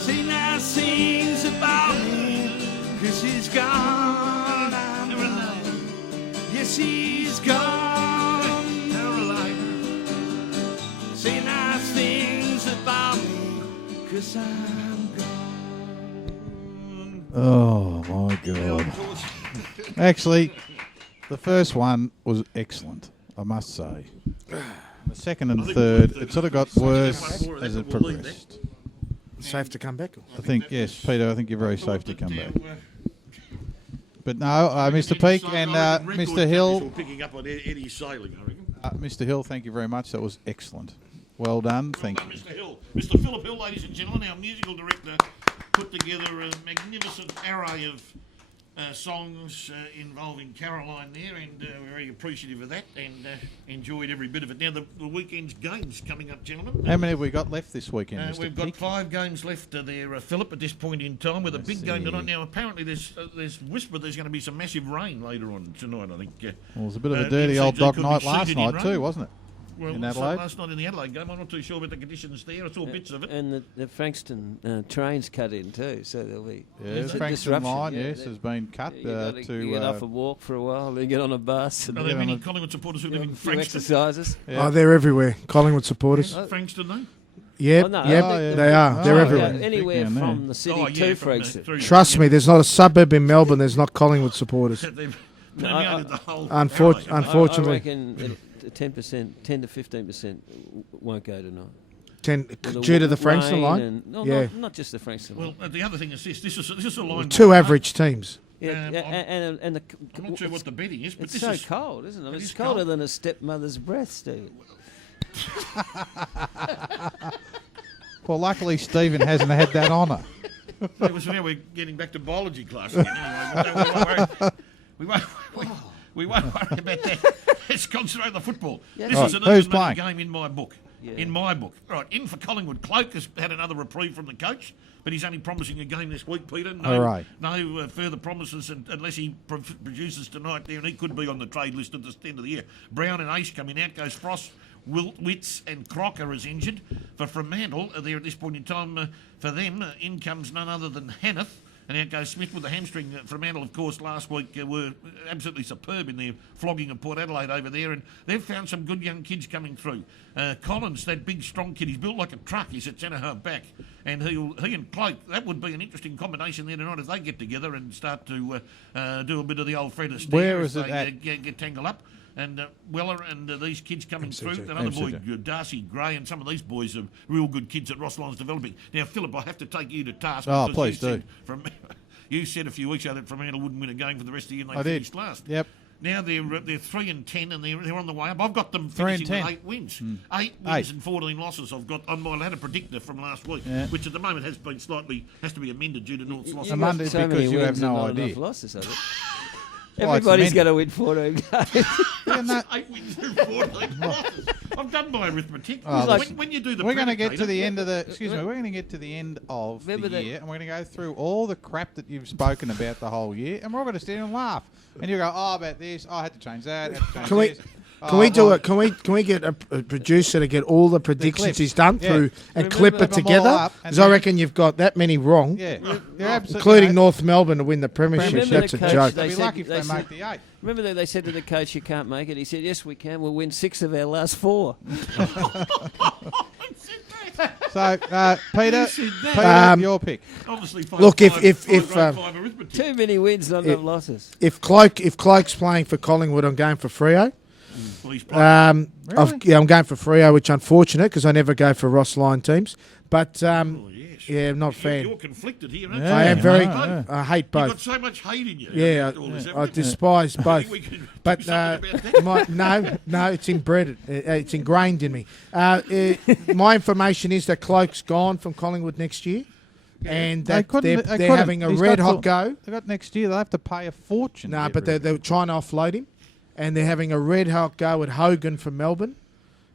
See, now sings about me, cause he's gone, I'm gone. Yes, he's gone, Carolina. See, now sings about me, cause I'm gone. Oh my God! Actually, the first one was excellent, I must say. The second and third, it sort of got worse as it progressed. Safe to come back. I think, yes, Peter, I think you're very safe to come back. But no, Mr. Peake and Mr. Hill. Picking up on Eddie sailing, I reckon. Mr. Hill, thank you very much. That was excellent. Well done. Thank you. Mr. Hill. Mr. Philip Hill, ladies and gentlemen, our musical director, put together a magnificent array of songs involving Caroline there, and we're very appreciative of that and enjoyed every bit of it. Now, the weekend's games coming up, gentlemen. How many have we got left this weekend, Mr. We've got 5 games left there, Philip, at this point in time, with a big game tonight. Now, apparently there's whisper there's going to be some massive rain later on tonight, I think. Well, it was a bit of a dirty old dog night last night too, wasn't it? Well, in Adelaide? Last night in the Adelaide game, I'm not too sure about the conditions there. I saw bits of it. And the Frankston trains cut in too, so there'll be the Frankston line, has been cut to get off a walk for a while, then get on a bus. Are there many Collingwood supporters who live in Frankston? Exercises. Yeah. Oh, they're everywhere. Collingwood supporters. Frankston, though? Yep, they are. They're everywhere. Anywhere from the city to Frankston. Trust me, there's not a suburb in Melbourne there's not Collingwood supporters. Unfortunately. I reckon 10%, 10 to 15% won't go tonight. Due to the Frankston line? Not just the Frankston line. Well, the other thing is this. This is a line. 2 average teams. I'm not sure what the betting is, but it's so cold, isn't it? It's colder than a stepmother's breath, Steve. Well, luckily Stephen hasn't had that honour. Now we're getting back to biology class again. Anyway, we won't worry about that. Let's concentrate on the football. Yeah. This is an even game in my book. Yeah. In my book. Right, in for Collingwood. Cloak has had another reprieve from the coach, but he's only promising a game this week, Peter. No further promises unless he produces tonight there, and he could be on the trade list at the end of the year. Brown and Ace coming out, goes Frost, Witts and Crocker is injured. For Fremantle, there at this point in time, for them, in comes none other than Hanneth. And out goes Smith with the hamstring. Fremantle, of course, last week were absolutely superb in their flogging of Port Adelaide over there, and they've found some good young kids coming through. Collins, that big, strong kid, he's built like a truck. He's at centre-half back, and he and Cloak, that would be an interesting combination there tonight if they get together and start to do a bit of the old Fred Astaire. Where is it at? Get tangled up. And Weller and these kids coming through. Another boy, Darcy Gray, and some of these boys are real good kids that Ross Lyon's developing. Now, Philip, I have to take you to task. Oh, please do. You said a few weeks ago that Fremantle wouldn't win a game for the rest of the year, and they finished last. Yep. Now they're 3-10, and they're on the way up. I've got them finishing with 8 wins. 8 wins and 14 losses. I've got. I had a predictor from last week, which at the moment has to be amended due to North's losses. Amended because you have no idea. Losses, have it? Everybody's going to win 14 games. 8 wins and 14 losses. I've done my arithmetic. When you do the we're going to get to the end of the. Excuse me. We're going to get to the end of the year, and we're going to go through all the crap that you've spoken about the whole year, and we're all going to stand and laugh. And you go, about this. I had to change that. Can we do it? Can we get a producer to get all the predictions he's done through and clip it together? Because I reckon you've got that many wrong. Yeah, you're absolutely including North Melbourne to win the premiership. That's a joke. They'd be lucky if they make the 8. Remember that they said to the coach, "You can't make it." He said, "Yes, we can. We'll win 6 of our last 4." So, Peter, your pick. Obviously, look, if too many wins, not enough losses. If Cloak's playing for Collingwood, I'm going for Freo. Really? I'm going for Freo, which is unfortunate because I never go for Ross Lyon teams. But I'm not a fan. You're conflicted here, aren't you? I am very. I hate both. You've got so much hate in you. Yeah, I despise both. But no, it's inbred. It's ingrained in me. My information is that Cloak's gone from Collingwood next year. And that they're having a red-hot go. They got next year. They'll have to pay a fortune. No, but they're trying to offload him. And they're having a red-hot go at Hogan from Melbourne.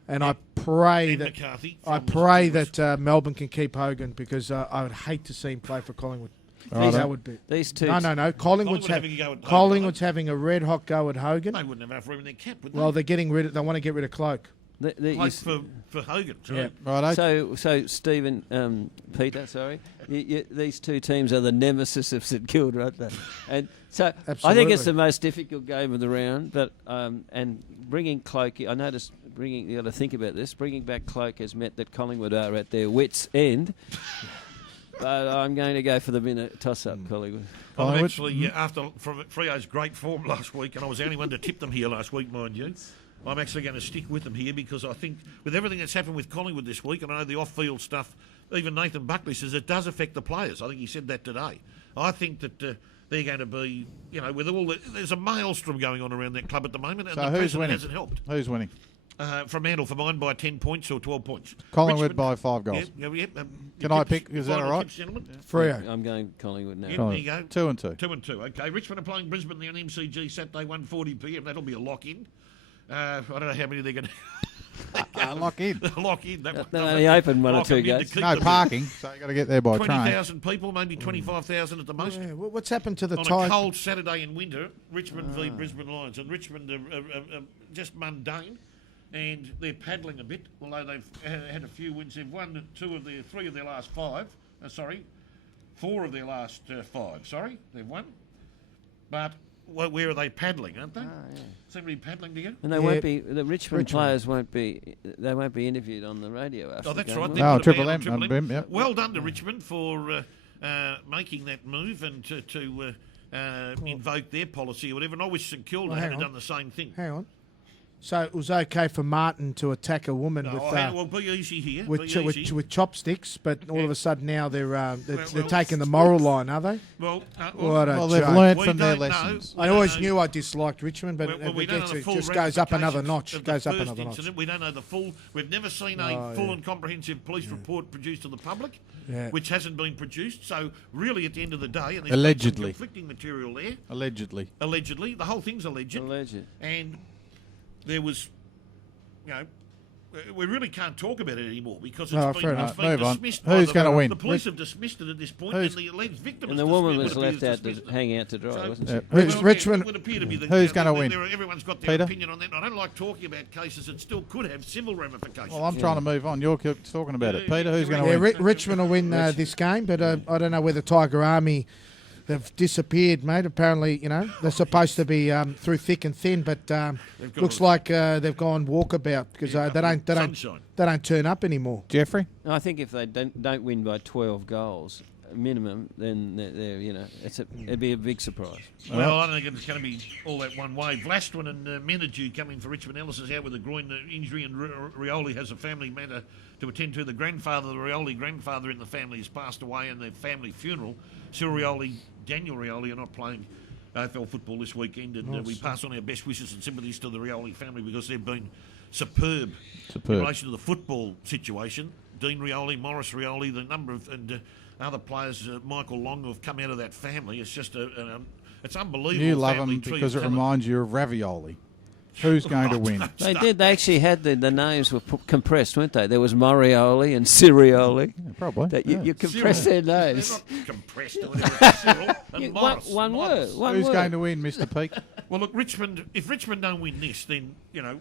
And I pray that Melbourne can keep Hogan because I would hate to see him play for Collingwood. That would be. These two. No. Collingwood's having a red-hot go at Hogan. They wouldn't have enough room in their cap, would they? Well, they want to get rid of Cloak. For Hogan, yeah. Right. So Stephen, Peter, sorry, these two teams are the nemesis of St Kilda, aren't they? And so I think it's the most difficult game of the round. But and bringing Cloak, I noticed you got to think about this. Bringing back Cloak has meant that Collingwood are at their wits' end. But I'm going to go for the minute toss-up, Collingwood. I'm actually after Freo's great form last week, and I was the only one to tip them here last week, mind you. I'm actually going to stick with them here because I think with everything that's happened with Collingwood this week, and I know the off-field stuff, even Nathan Buckley says it does affect the players. I think he said that today. I think that they're going to be, with all there's a maelstrom going on around that club at the moment, and So the who's president winning? hasn't helped. Who's winning? Fremantle for mine by 10 points or 12 points. Collingwood Richmond by 5 goals. Yep. Can I pick? Is that all right? Freo. I'm going Collingwood now. Yep, there you go. 2 and 2. 2 and 2. Okay, Richmond are playing Brisbane on MCG Saturday, 1:40 p.m. That'll be a lock-in. I don't know how many they're going to Lock in. lock in. They only open one or lock two them in to gates. keep No them parking, so you got to get there by train. 20,000 people, maybe 25,000 at the most. Yeah, what's happened to the On a Tigers? cold Saturday in winter, Richmond v Brisbane Lions, and Richmond are just mundane, and they're paddling a bit. Although they've had a few wins, they've won 3 of their last 5. 4 of their last 5. They've won. But where are they paddling? Aren't they? Seem to be paddling together. And they won't be. The Richmond players won't be. They won't be interviewed on the radio after. Oh, that's the right. game, They've No, got a Triple ban M. on Triple M. Yep. Well done to Richmond for making that move and to invoke their policy or whatever. And I wish St Kilda Well, hang had on. done the same thing. Hang on. So it was okay for Martin to attack a woman No, with be easy here. with, Be ch- with easy. with chopsticks, but all of a sudden now they're well, taking the moral line, are they? Well, What a Well, they've joke. learnt We from their don't know. lessons. I always knew I disliked Richmond, but we don't know the it full just goes up another ramifications notch. of Goes the up first another notch. incident. We don't know the full. We've never seen a full and comprehensive police report produced to the public, Yeah. which hasn't been produced. So really, at the end of the day, and there's Allegedly. been some conflicting material there. Allegedly. The whole thing's alleged. Alleged. And there was, we really can't talk about it anymore because No, it's fair been, enough. it's been Move on. dismissed. by Who's the- gonna win? The police have dismissed it at this point, Who's- and the alleged victim. And is the woman dismissed- was would left appear out dismissed. hanging out to dry, So- wasn't she? Who's Richmond? It would appear to be that Who's gonna win? Everyone's got their Peter? opinion on that. I don't like talking about cases that still could have civil ramifications. Well, I'm trying to move on. You're talking about it. Peter, who's going to Yeah, win? Richmond will win this game, but I don't know whether Tiger Army. They've disappeared, mate. Apparently, they're supposed to be through thick and thin, but looks like they've gone walkabout because they don't turn up anymore. Jeffrey? I think if they don't win by 12 goals minimum, then they're it'd be a big surprise. Well, I don't think it's going to be all that one way. Vlastuin and Menadue coming for Richmond. Ellis is out with a groin injury, and Rioli has a family matter to attend to. The Rioli grandfather in the family has passed away, and their family funeral. Cyril Rioli, Daniel Rioli are not playing AFL football this weekend, and we pass on our best wishes and sympathies to the Rioli family because they've been superb. In relation to the football situation. Dean Rioli, Morris Rioli, the number of other players, Michael Long, who have come out of that family. It's just it's unbelievable. You love family them tree because of it talent. reminds you of ravioli. Who's going to win? They did. They actually had the names were compressed, weren't they? There was Morioli and Cirioli. Yeah, probably. You compressed their They're names. not compressed or whatever. It's Cyril and Morris. One word. Who's going to win, Mr. Peake? Well, look, if Richmond don't win this, then,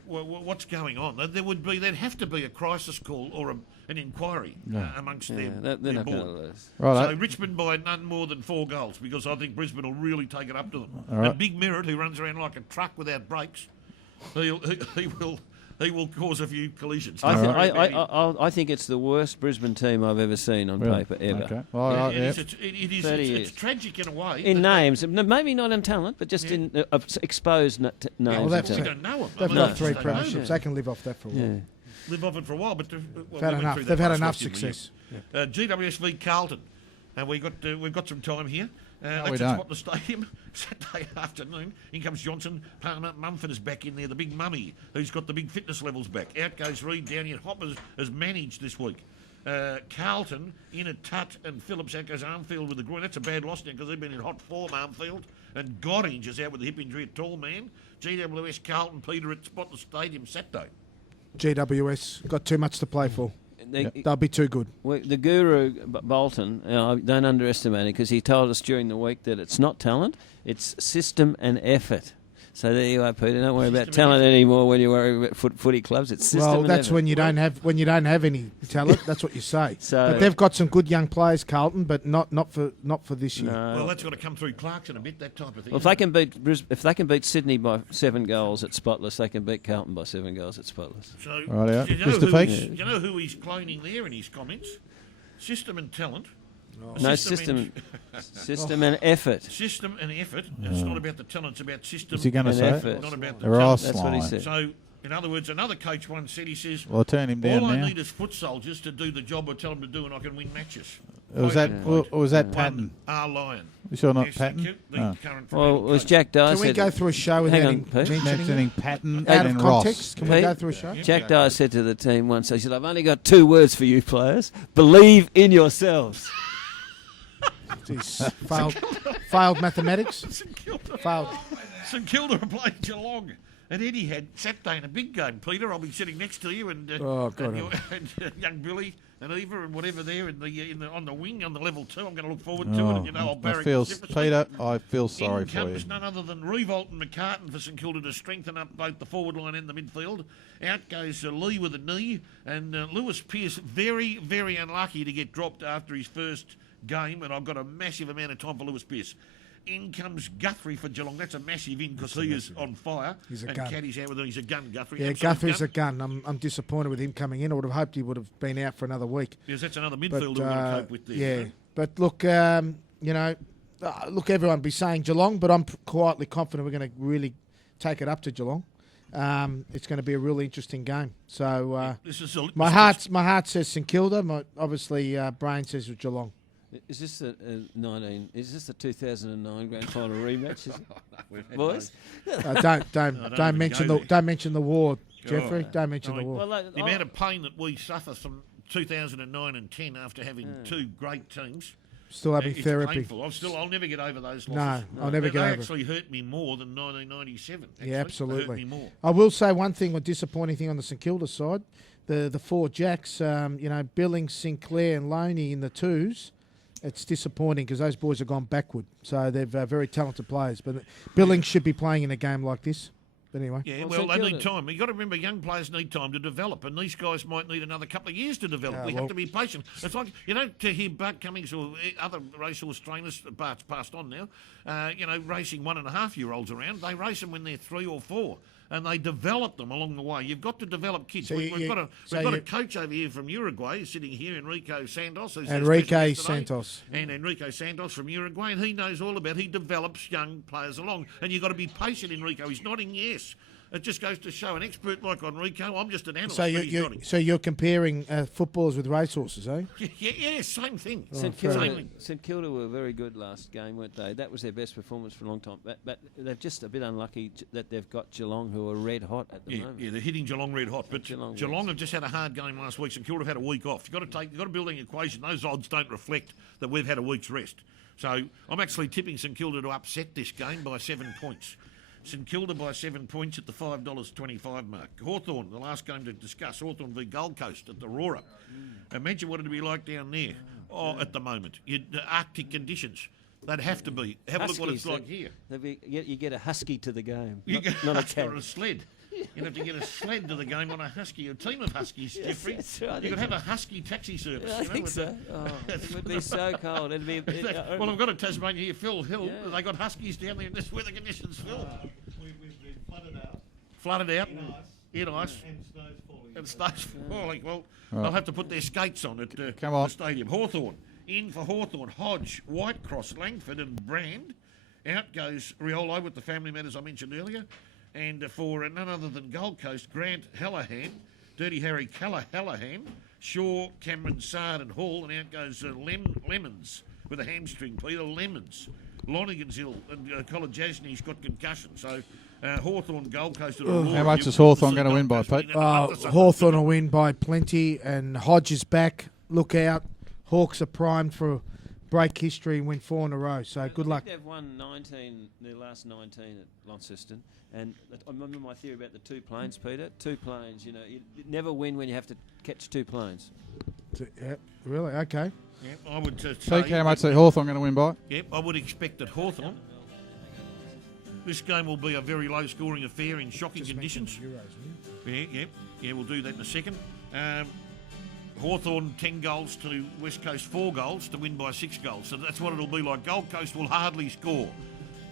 what's going on? There'd have to be a crisis call or an inquiry amongst They're their not going to board. lose. Right. So Richmond by none more than 4 goals because I think Brisbane will really take it up to them. All right. And Big Merritt, who runs around like a truck without brakes, he will cause a few collisions. I think it's the worst Brisbane team I've ever seen on Really? paper ever. Okay. Well, It yeah. is. It's 30 years. tragic in a way. In names, maybe not in talent, but just in exposed names. Well, and that's we talent. don't know them. They've I mean, got they 3 just don't know premierships. them. They can live off that for a while. Yeah. Live off it for a while, but They've had enough. They've had enough success. GWS v Carlton. We've got some time here. we Let's don't. spot the stadium Saturday afternoon. In comes Johnson. Palmer, Mumford is back in there. The big mummy who's got the big fitness levels back. Out goes Reid. Down here. Hoppers has managed this week. Carlton in at Tutt and Phillips. Out goes Armfield with the groin. That's a bad loss now because they've been in hot form, Armfield. And Goddinge is out with the hip injury, a tall man. GWS Carlton, Peter at spot the stadium Saturday. GWS got too much to play for. They'll be too good. The guru Bolton, don't underestimate it because he told us during the week that it's not talent, it's system and effort. So there you are, Peter. Don't worry about talent anymore when you worry about footy clubs. It's system Well, and that's effort. when you don't have any talent. That's what you say. So- but they've got some good young players, Carlton, but not for this year. No. Well, that's got to come through Clarkson a bit, that type of thing. Well, if they can beat Sydney by 7 goals at Spotless, they can beat Carlton by 7 goals at Spotless. So, Right out. do you know Mr. who Peake? you know who he's cloning there in his comments? System and talent. No system and effort. System and effort. It's not about the talent, it's about system Is he going to and say effort. it? not about the Ross talent. That's what he line. said. So, in other words, another coach once said, he says, Well, turn him down all I now. need is foot soldiers to do the job I tell them to do and I can win matches. Was that Patton? R. Lyon. You sure not Yes, Patton? the Oh. current Well, it was coach. Jack Dyer Can we said... go through a show Hang without on, him Pete. Mentioning Patton out and of Ross. context? Can we Pete? go through a show? Jack Dyer said to the team once, he said, I've only got 2 words for you players. Believe in yourselves. Jeez, failed mathematics. St Kilda. Failed. St Kilda are playing Geelong. And Eddie had Saturday in a big game, Peter. I'll be sitting next to you and, Oh, God. and young Billy and Eva and whatever there on the wing on the level 2. I'm going to look forward to it. And, you know, I'll barrack vociferously. Peter, I feel sorry In for you. comes none other than Revolt and McCartan for St Kilda to strengthen up both the forward line and the midfield. Out goes Lee with a knee, and Lewis Pearce very, very unlucky to get dropped after his first game, and I've got a massive amount of time for Lewis Pearce. In comes Guthrie for Geelong. That's a massive in because he is on fire. He's a and gun. Caddy's out with him. He's a gun, Guthrie. Yeah, Absolute Guthrie's a gun. gun. I'm disappointed with him coming in. I would have hoped he would have been out for another week. Yes, that's another midfielder But, we've got to cope with there. yeah, but look, you know, look, everyone be saying Geelong, but I'm quietly confident we're going to really take it up to Geelong. It's going to be a really interesting game. So This is a, my heart says St Kilda. My obviously brain says Geelong. Is this the 19? Is this the 2009 grand final rematch? Is it? We've had Boys? Don't mention the war, Jeffrey. Don't mention the war. Well, the amount of pain that we suffer from 2009 and 10 after having 2 great teams. Still having It's therapy. painful. I'll never get over those No, losses. I'll never get They over it. actually hurt me more than 1997. Actually. Yeah, They absolutely. hurt me more. I will say one thing, a disappointing thing on the St Kilda side, the 4 Jacks, you know, Billings, Sinclair and Loney in the 2s. It's disappointing because those boys have gone backward. So they're very talented players. But Billings should be playing in a game like this. But anyway. Yeah, Well, well, St they Kilda- need time. You've got to remember, young players need time to develop, and these guys might need another couple of years to develop. We have to be patient. It's like, you know, to hear Bart Cummings or other racehorse trainers, Bart's passed on now, you know, racing 1.5-year-olds around, they race them when they're 3 or 4. And they develop them along the way. You've got to develop kids. So We've got a coach over here from Uruguay sitting here, Enrico Santos. who's our Enrique specialist today. Santos. And Enrico Santos from Uruguay, and he knows all about. He develops young players along, and you've got to be patient, Enrico. He's nodding yes. It just goes to show an expert like Enrico. I'm just an analyst. So but he's nodding. you're comparing footballers with racehorses, eh? Yeah, same thing. St Same Kilda, thing. St Kilda were very good last game, weren't they? That was their best performance for a long time. But they're just a bit unlucky that they've got Geelong, who are red hot at the moment. Yeah, they're hitting Geelong red hot, but Geelong Geelong have just had a hard game last week. St Kilda have had a week off. You've got to build an equation. Those odds don't reflect that we've had a week's rest. So I'm actually tipping St Kilda to upset this game by 7 points. St Kilda by 7 points at the $5.25 mark. Hawthorn, the last game to discuss, Hawthorn v Gold Coast at the Aurora. Imagine what it'd be like down there at the moment. The Arctic conditions. They'd have to be. Have a look what it's like here. You get a husky to the game, You not a cat. or a sled. You'd have to get a sled to the game on a husky, a team of huskies, Jeffrey. That's right. You could have a husky taxi service. I think so. It would be so cold. It'd be. Well, I've got a Tasmania here, Phil Hill. Yeah. They got huskies down there in this weather conditions, Phil. We've been flooded out. Flooded out. In ice. In ice. And snow's falling. And snow's falling. Well, they'll have to put their skates on at Come on. the stadium. Hawthorn. In for Hawthorn. Hodge, Whitecross, Langford and Brand. Out goes Riolo with the family matters I mentioned earlier. And for none other than Gold Coast, Grant Hallahan, Dirty Harry Hallahan, Shaw, Cameron, Sard and Hall. And out goes Lemons with a hamstring, Peter Lemons. Lonigan's ill and Colin Jasney's got concussion. So Hawthorn, Gold Coast. How much is Hawthorn going to win by, Pete? Hawthorn will win by plenty, and Hodge is back. Look out. Hawks are primed for break history and win 4 in a row. So good luck. They've won 19, their last 19 at Launceston. And I remember my theory about the 2 planes, Peter. 2 planes, you never win when you have to catch 2 planes. Yeah, really? Okay. Yep, I would say. Pete, how much is Hawthorn going to win by? Yep, I would expect that Hawthorn. This game will be a very low-scoring affair in shocking conditions. Yeah, we'll do that in a second. Hawthorn 10 goals to West Coast 4 goals to win by 6 goals. So that's what it'll be like. Gold Coast will hardly score.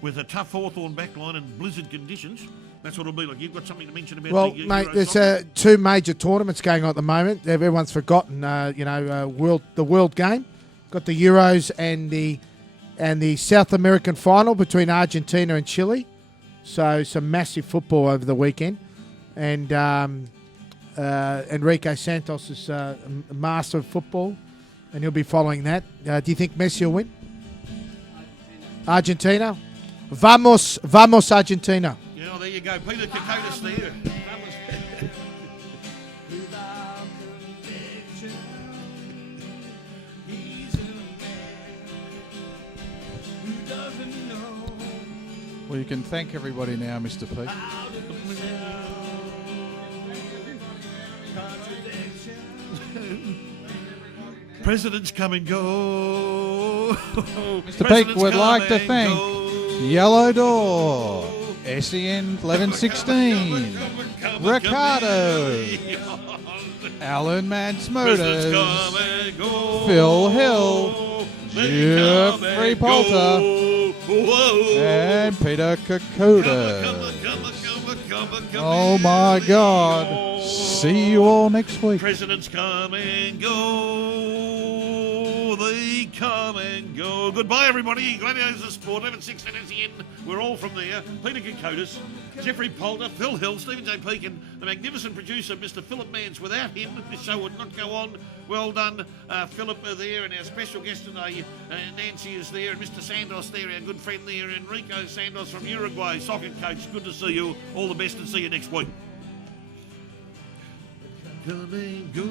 With a tough Hawthorn backline and blizzard conditions, that's what it'll be like. You've got something to mention about Well, the mate, Euro there's soccer? 2 major tournaments going on at the moment. Everyone's forgotten, the World Game. Got the Euros and the South American final between Argentina and Chile. So some massive football over the weekend. And Enrique Santos is a master of football. and he'll be following that. Do you think Messi will win? Argentina? Vamos Argentina. Yeah, well, there you go. Peter Kokotis there. Well, you can thank everybody now, Mr. P. Presidents come and go. Mr. Peake would like to thank Yellow Door, SEN 1116, Ricardo, Alan Mance Motors, Phil Hill, Jeffrey Polter, and Peter Kokotis. Oh my God. See you all next week. Presidents come and go. They come and go. Goodbye, everybody. Gladiators of Sport, 1116 SEN. We're all from there. Peter Kokotis, Jeffrey Polter, Phil Hill, Stephen J. Peake, and the magnificent producer, Mr. Philip Mance. Without him, this show would not go on. Well done, Philip there, and our special guest today, Nancy is there, and Mr. Sandos there, our good friend there, Enrico Sandos from Uruguay, soccer coach. Good to see you. All the best, and see you next week. Come and go.